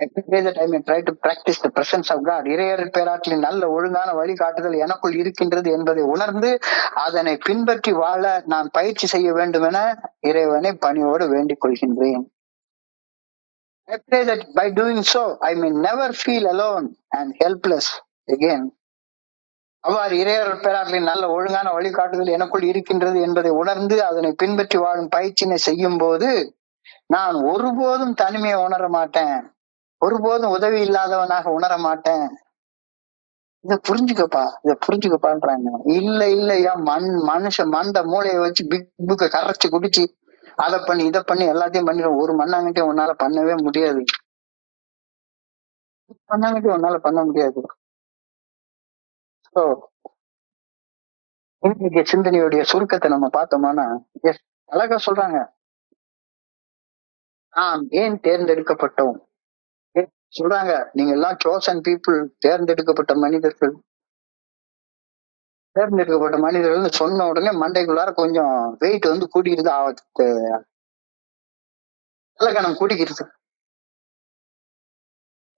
I pray that I may try to practice the presence of God. இறையருள் பேராற்றலின் நல்ல ஒழுங்கான வழிகாட்டுதல் எனக்குள் இருக்கின்றது என்பதை உணர்ந்து அதனை பின்பற்றி வாழ நான் பயிற்சி செய்ய வேண்டும் என இறைவனை பணியோடு வேண்டிக் கொள்கின்றேன். I pray that by doing so I may never feel alone and helpless again அவ்வாறு இறையர் பேராற்றலின் நல்ல ஒழுங்கான வழிகாட்டுதல் எனக்குள் இருக்கின்றது என்பதை உணர்ந்து அதனை பின்பற்றி வாழும் பயிற்சியினை செய்யும் போது நான் ஒருபோதும் தனிமையை உணர மாட்டேன், ஒருபோதும் உதவி இல்லாதவனாக உணர மாட்டேன். இத புரிஞ்சுக்கப்பான்றாங்க. இல்லையா மனுஷன் மண்ட மூளையை வச்சு பிக் புக்க கரைச்சு குடிச்சு அதை பண்ணி இதை பண்ணி எல்லாத்தையும் பண்ணிடும். ஒரு மண்ணாங்கட்டியும் உன்னால பண்ணவே முடியாது, உன்னால பண்ண முடியாது. இன்னைக்கு சிந்தனையுடைய சுருக்கத்தை நம்ம பார்த்தோம்னா அழகா சொல்றாங்க, நாம் ஏன் தேர்ந்தெடுக்கப்பட்டோம் சொல்றாங்க. நீங்க எல்லாம் சோசன் பீப்புள், தேர்ந்தெடுக்கப்பட்ட மனிதர்கள் சொன்ன உடனே மண்டைக்குள்ளார கொஞ்சம் வெயிட் வந்து கூட்டிக்கிட்டு ஆகுது, இலக்கணம் கூட்டிக்கிறது.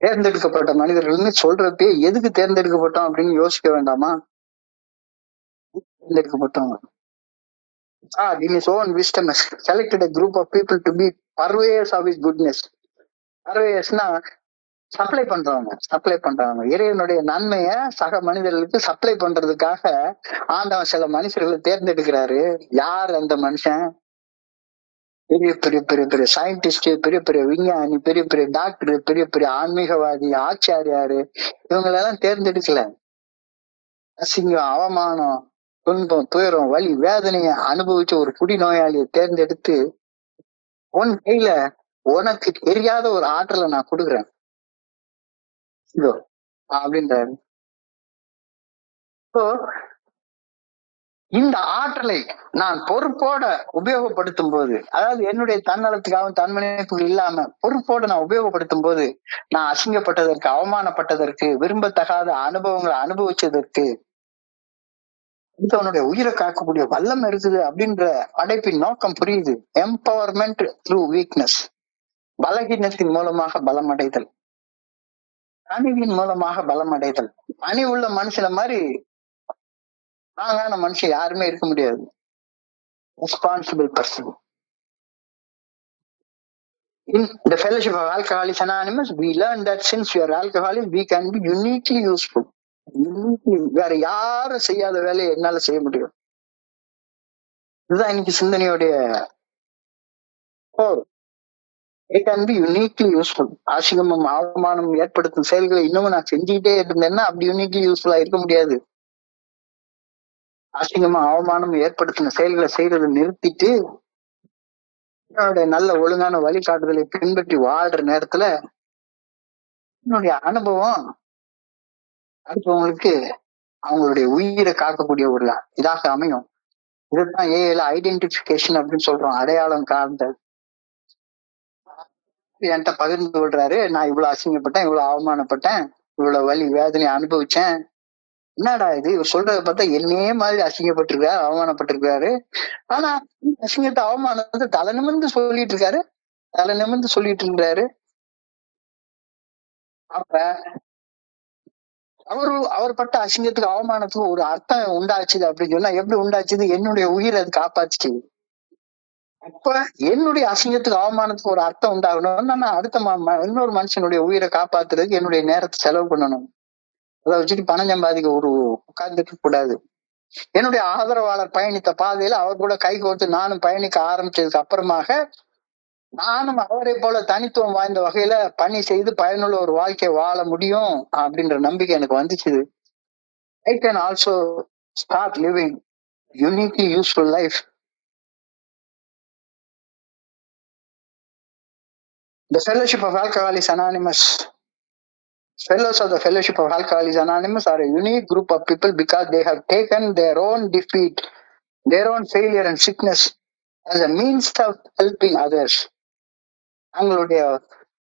தேர்ந்தெடுக்கப்பட்ட மனிதர்கள்னு சொல்றப்பே எதுக்கு தேர்ந்தெடுக்கப்பட்டோம் அப்படின்னு யோசிக்க வேண்டாமா? தேர்ந்தெடுக்கப்பட்டோம். in his own wisdom has selected a group of people to be purveyors of his goodness. பர்வேயர்ஸ்னா சப்ளை பண்றவங்க. இறைவனுடைய நன்மைய சக மனிதர்களுக்கு சப்ளை பண்றதுக்காக ஆண்டவன் சில மனுஷர்களை தேர்ந்தெடுக்கிறாரு. யார் அந்த மனுஷன்? பெரிய பெரிய பெரிய பெரிய சயின்டிஸ்ட், பெரிய பெரிய விஞ்ஞானி, பெரிய பெரிய டாக்டர், பெரிய பெரிய ஆன்மீகவாதி, ஆச்சாரியாரு, இவங்களெல்லாம் தேர்ந்தெடுக்கல. அசிங்கம், அவமானம், துன்பம், துயரம், வலி, வேதனையை அனுபவிச்ச ஒரு குடிநோயாளியை தேர்ந்தெடுத்து உன் கையில உனக்கு தெரியாத ஒரு ஆற்றலை நான் கொடுக்குறேன் அப்படின்றாரு. இந்த ஆற்றலை நான் பொறுப்போட உபயோகப்படுத்தும் போது, அதாவது என்னுடைய தன்னலத்துக்காகவும் தன்மனைப்பு இல்லாம பொறுப்போட நான் உபயோகப்படுத்தும் போது, நான் அசிங்கப்பட்டதற்கு, அவமானப்பட்டதற்கு, விரும்பத்தகாத அனுபவங்களை அனுபவிச்சதற்கு அவனுடைய உயிரை காக்கக்கூடிய வல்லம் இருக்குது அப்படின்ற படைப்பின் நோக்கம் புரியுது. எம்பவர்மெண்ட் த்ரூ வீக்னஸ், பலகீனத்தின் மூலமாக பலம் அடைதல், பணிவின் மூலமாக பலம் அடைதல். பணி உள்ள மனுஷன மாதிரி நாங்கான மனுஷன் யாருமே இருக்க முடியாது. Responsible person. In the Fellowship of Alcoholics Anonymous, we learn that since we are alcoholics, we can be uniquely useful. வேற யாரும் செய்யாத வேலையை என்னால செய்ய முடியும். இதுதான் இன்னைக்கு சிந்தனையுடைய it can be uniquely useful. அசிங்கமும் அவமானம் ஏற்படுத்தும் செயல்களை இன்னமும் நான் செஞ்சுக்கிட்டே இருந்தேன்னா அப்படி யூனிக்லி யூஸ்ஃபுல்லா இருக்க முடியாது. அசிங்கமும் அவமானம் ஏற்படுத்தின செயல்களை செய்யறதை நிறுத்திட்டு என்னுடைய நல்ல ஒழுங்கான வழிகாட்டுதலை பின்பற்றி வாழ்ற நேரத்துல என்னுடைய அனுபவம் அடுத்தவங்களுக்கு அவங்களுடைய உயிரை காக்கக்கூடிய ஒரு இதாக அமையும். இதுதான் ஏல ஐடென்டிபிகேஷன் அப்படின்னு சொல்றோம், அடையாளம் காண்தல். என்கிட்ட பகிர்ந்து கொள்றாரு, நான் இவ்வளவு அசிங்கப்பட்டேன், இவ்வளவு அவமானப்பட்டேன், இவ்வளவு வலி வேதனை அனுபவிச்சேன். என்னடா இது, இவர் சொல்றத பார்த்தா என்னையே மாதிரி அசிங்கப்பட்டிருக்காரு, அவமானப்பட்டிருக்காரு. ஆனா அசிங்கத்தை அவமானத்தை தலை நிமிர்ந்து சொல்லிட்டு இருக்கிறாரு. அப்ப அவர் பட்ட அசிங்கத்துக்கு அவமானத்துக்கு ஒரு அர்த்தம் உண்டாச்சுது அப்படின்னு சொன்னா எப்படி உண்டாச்சுது? என்னுடைய உயிரை அது காப்பாச்சுச்சு. அப்ப என்னுடைய அசிங்கத்துக்கு அவமானத்துக்கு ஒரு அர்த்தம் உண்டாகணும்னா நான் அடுத்த இன்னொரு மனுஷனுடைய உயிரை காப்பாத்துறதுக்கு என்னுடைய நேரத்தை செலவு பண்ணணும். அதை வச்சுட்டு பணம் சம்பாதிக்க ஒரு உட்கார்ந்துக்க கூடாது. என்னுடைய ஆதரவாளர் பயணித்த பாதையில அவர் கூட கை கோர்த்து நானும் பயணிக்க ஆரம்பிச்சதுக்கு அப்புறமாக நானும் அவரை போல தனித்துவம் வாய்ந்த வகையில பணி செய்து பயனுள்ள ஒரு வாழ்க்கையை வாழ முடியும் அப்படின்ற நம்பிக்கை எனக்கு வந்துச்சு. I can also start living uniquely useful life. The Fellowship of Alcoholics Anonymous. Fellows of the Fellowship of Alcoholics Anonymous are a unique group of people because they have taken their own defeat, their own failure and sickness as a means of helping others. அவங்களுடைய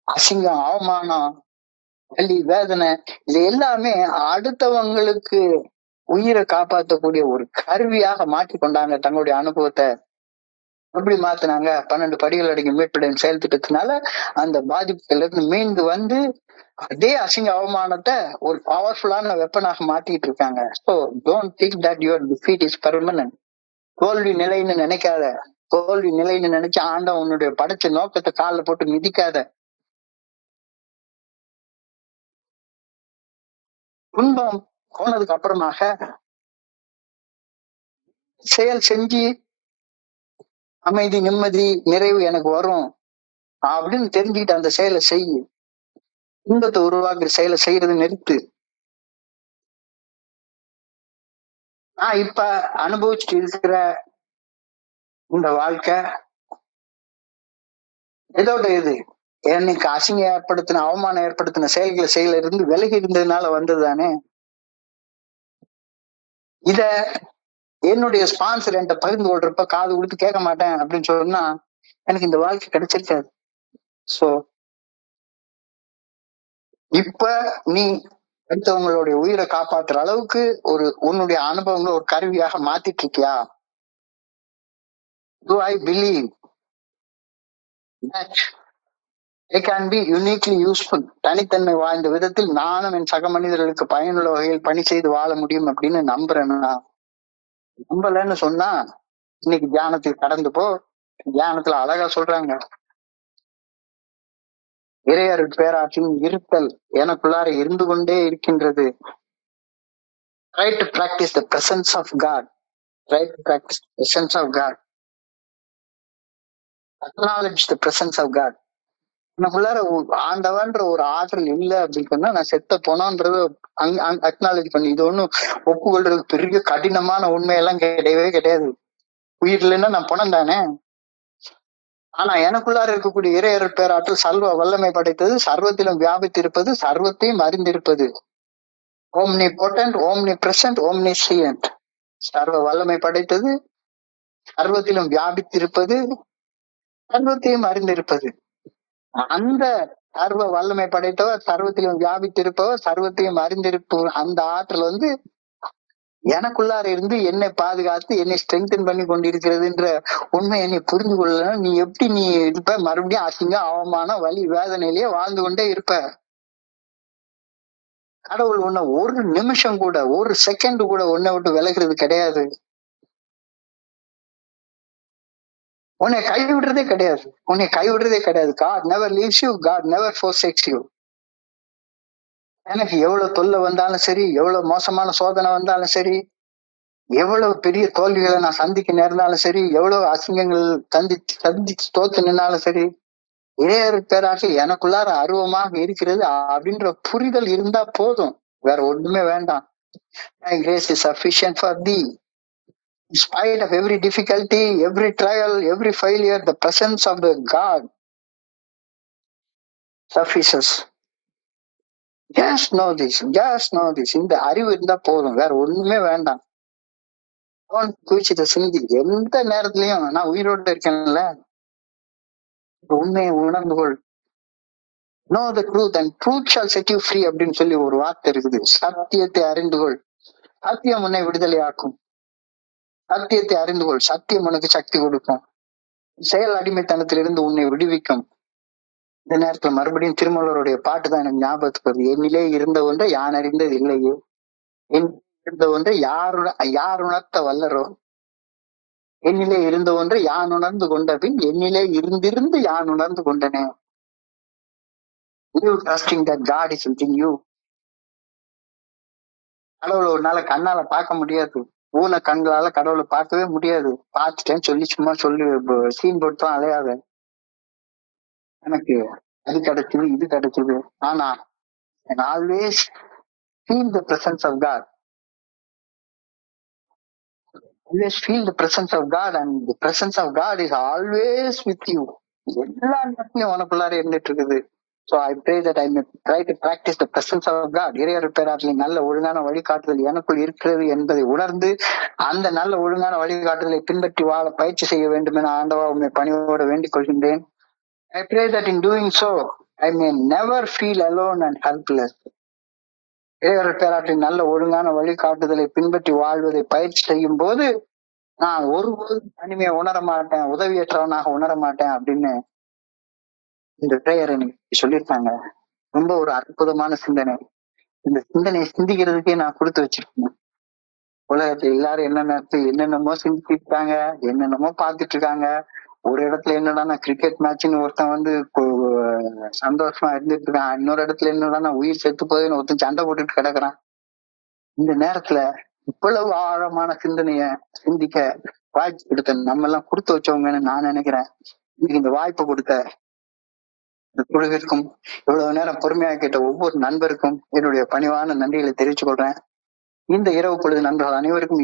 அசிங்கம், அவமானம், வலி, வேதனை இது எல்லாமே அடுத்தவங்களுக்கு உயிரை காப்பாற்றக்கூடிய ஒரு கருவியாக மாற்றி கொண்டாங்க. தங்களுடைய அனுபவத்தை எப்படி மாத்தினாங்க? 12 படிகள் அடங்கிய மீட்புடன் செயல் திட்டத்தினால அந்த பாதிப்புல இருந்து மீண்டு வந்து அதே அசிங்க அவமானத்தை ஒரு பவர்ஃபுல்லான வெப்பனாக மாத்திட்டு இருக்காங்க. So don't think that your defeat is permanent. தோல்வி நிலைன்னு நினைக்காத. தோல்வி நிலைன்னு நினைச்சு ஆண்டவன் உன்னுடைய படைச்ச நோக்கத்தை காலில் போட்டு மிதிக்காத. துன்பம் போனதுக்கு அப்புறமாக செயல் செஞ்சு அமைதி, நிம்மதி, நிறைவு எனக்கு வரும் அப்படின்னு தெரிஞ்சுக்கிட்டு அந்த செயலை செய்யு. துன்பத்தை உருவாக்குற செயலை செய்யறது நிறுத்து. நான் இப்ப அனுபவிச்சுட்டு இருக்கிற இந்த வாழ்க்கை எதோட இது எனக்கு அசிங்கம் ஏற்படுத்தின, அவமானம் ஏற்படுத்தின செயல்களை செயல இருந்து விலகி இருந்ததுனால வந்ததுதானே. இத என்னுடைய ஸ்பான்சர் என்கிட்ட பகிர்ந்து கொள்றப்ப காது கொடுத்து கேட்க மாட்டேன் அப்படின்னு சொன்னா எனக்கு இந்த வாழ்க்கை கிடைச்சிருக்காது. சோ இப்ப நீ அடுத்தவங்களுடைய உயிரை காப்பாத்துற அளவுக்கு உன்னுடைய அனுபவங்களை ஒரு கருவியாக மாத்திட்டு இருக்கியா? Do I believe that I can be uniquely useful? தனித்தன்மை வாய்ந்த விதத்தில் நானும் என் சக மனிதர்களுக்கு பயனுள்ள வகையில் பணி செய்து வாழ முடியும் அப்படின்னு நம்புறேன்னா, நம்பலன்னு சொன்னா இன்னைக்கு தியானத்துக்கு கடந்து போ. தியானத்துல அழகா சொல்றாங்க, இறையருட் பேராற்றின் இருத்தல் எனக்குள்ளார இருந்து கொண்டே இருக்கின்றது. Try to practice the presence of God. Try to practice the presence of God. Acknowledge the presence of God. எனக்குள்ளார ஆண்டவன்ற ஒரு ஆற்றல் இல்லை அப்படின்னு சொன்னா நான் செத்த போனோன்றத அக்னாலேஜ் பண்ணி, இது ஒண்ணும் ஒப்புக்கொள்றது பெரிய கடினமான உண்மையெல்லாம் கிடையவே கிடையாது. உயிர் இல்லைன்னா நான் பணம் தானே. ஆனா எனக்குள்ளார இருக்கக்கூடிய இறையருட் பேராற்றல் சர்வ வல்லமை படைத்தது, சர்வத்திலும் வியாபித்திருப்பது, சர்வத்தையும் அறிந்திருப்பது. omnipotent, omnipresent, omniscient. சர்வ வல்லமை படைத்தது, சர்வத்திலும் வியாபித்திருப்பது, சர்வத்தையும் அறிந்திருப்பது. அந்த சர்வ வல்லமை படைத்தவர், சர்வத்திலும் வியாபித்திருப்பவர், சர்வத்தையும் அறிந்திருப்பவர், அந்த ஆற்றல் எனக்குள்ளார இருந்து என்னை பாதுகாத்து என்னை ஸ்ட்ரெங்தன் பண்ணி கொண்டிருக்கிறதுன்ற உண்மை என்னை புரிந்து கொள்ளணும். நீ எப்படி நீ இருப்ப? மறுபடியும் அசிங்கம், அவமானம், வலி, வேதனையிலேயே வாழ்ந்து கொண்டே இருப்ப. கடவுள் உன்னை ஒரு நிமிஷம் கூட, ஒரு செகண்ட் கூட உன்னை விட்டு விலகிறது கிடையாது. உன்னை கைவிடுறதே கிடையாது. God never leaves you. God never forsakes you. எனக்கு எவ்வளவு தொல்லை வந்தாலும் சரி, எவ்வளவு மோசமான சோதனை வந்தாலும் சரி, எவ்வளவு பெரிய தோல்விகளை நான் சந்திக்க நேர்ந்தாலும் சரி, எவ்வளவு அசிங்கங்கள் சந்திச்சு தோத்து நின்னாலும் சரி, இறையருட் பேராற்றல் எனக்குள்ளார அருவமாக இருக்கிறது அப்படின்ற புரிதல் இருந்தா போதும். வேற ஒண்ணுமே வேண்டாம். My grace is sufficient for thee. In spite of every difficulty, every trial, every failure, the presence of the God suffices. Just know this. இந்த அறிவு இருந்தா போதும், வேற ஒண்ணுமே வேண்டாம். குவிச்சத சிந்தி எந்த நேரத்திலயும் நான் உயிரோடு இருக்கேன்ல, உண்மையை உணர்ந்து கொள். Know the truth and truth shall set you free அப்படின்னு சொல்லி ஒரு வார்த்தை இருக்குது. சத்தியத்தை அறிந்து கொள், சத்தியம் உன்னை விடுதலை ஆக்கும். சத்தியத்தை அறிந்து கொள், சத்தியம் உனக்கு சக்தி கொடுக்கும். செயல் அடிமைத்தனத்திலிருந்து உன்னை விடுவிக்கும். இந்த நேரத்துல மறுபடியும் திருமலருடைய பாட்டு தான் எனக்கு ஞாபகத்துக்கு வருது. என்னிலே இருந்த ஒன்றை யான் அறிந்தது இல்லையே, இருந்த ஒன்றை யார் உணர்த்த வல்லரோ, என்னிலே இருந்த ஒன்றை யான் உணர்ந்து கொண்ட பின் என்னிலே இருந்திருந்து யான் உணர்ந்து கொண்டனே. You trusting that God is within you. கடவுளை ஒரு நாளை கண்ணால பார்க்க முடியாது, ஊன கண்களால கடவுளை பார்க்கவே முடியாது. பார்த்துட்டேன்னு சொல்லி சும்மா சொல்லி சீன் போட்டுதான் அலையாத. எனக்கு அது கிடைச்சது, இது கிடைச்சது. ஆனா always feel the presence of God. Always feel the presence of God, and the presence of God is always with you. எல்லா நேரத்திலும் உனக்குள்ளார இருந்துட்டு இருக்குது. So I pray that I may try to practice the presence of God. இறையருட் பேராற்றலின் நல்ல ஒழுங்கான வழிகாட்டுதல் எனக்குள் இருக்கிறது என்பதை உணர்ந்து அந்த நல்ல ஒழுங்கான வழிகாட்டுதலை பின்பற்றி வாழ பயிற்சி செய்ய வேண்டும் என ஆண்டவா உண்மை பணியோடு வேண்டிக் கொள்கின்றேன். I pray that in doing so I may never feel alone and helpless. இறையருட் பேராற்றின் நல்ல ஒழுங்கான வழிகாட்டுதலை பின்பற்றி வாழ்வதை பயிற்சி செய்யும் போது நான் ஒருபோதும் தனிமையை உணர மாட்டேன், உதவியற்றவனாக உணர மாட்டேன் அப்படின்னு இந்த பிரேயர் எனக்கு சொல்லியிருக்காங்க. ரொம்ப ஒரு அற்புதமான சிந்தனை. இந்த சிந்தனையை சிந்திக்கிறதுக்கே நான் கொடுத்து வச்சிருக்கேன். உலகத்துல எல்லாரும் என்னென்னமோ சிந்திச்சிருக்காங்க, என்னென்னமோ பார்த்துட்டு இருக்காங்க. ஒரு இடத்துல என்னடா கிரிக்கெட் மேட்ச்னு ஒருத்தன் சந்தோஷமா இருந்துட்டு இருக்கான், இன்னொரு இடத்துல என்னடா உயிர் செத்து போகுதுன்னு ஒருத்தன் சண்டை போட்டுட்டு கிடக்குறான். இந்த நேரத்துல இவ்வளவு ஆழமான சிந்தனைய சிந்திக்க வாய்ப்பு கொடுத்த நம்ம எல்லாம் கொடுத்து வச்சவங்கன்னு நான் நினைக்கிறேன். இன்னைக்கு இந்த வாய்ப்பு கொடுத்த இந்த குழுவிற்கும், இவ்வளவு நேரம் பொறுமையாக கேட்ட ஒவ்வொரு நண்பருக்கும் என்னுடைய பணிவான நன்றிகளை தெரிவித்துக் கொள்றேன். இந்த இரவு பொழுது நண்பர்கள் அனைவருக்கும்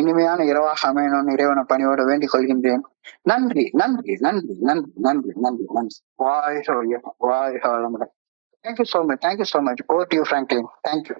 இனிமையான இரவாக அமையணும்னு இறைவனை பணியோட வேண்டிக் கொள்கின்றேன். நன்றி நன்றி நன்றி நன்றி நன்றி நன்றி நன்றி. வாழ்க வளமுடன். Thank you so much. Thank you so much. Over to you, Franklin. Thank you.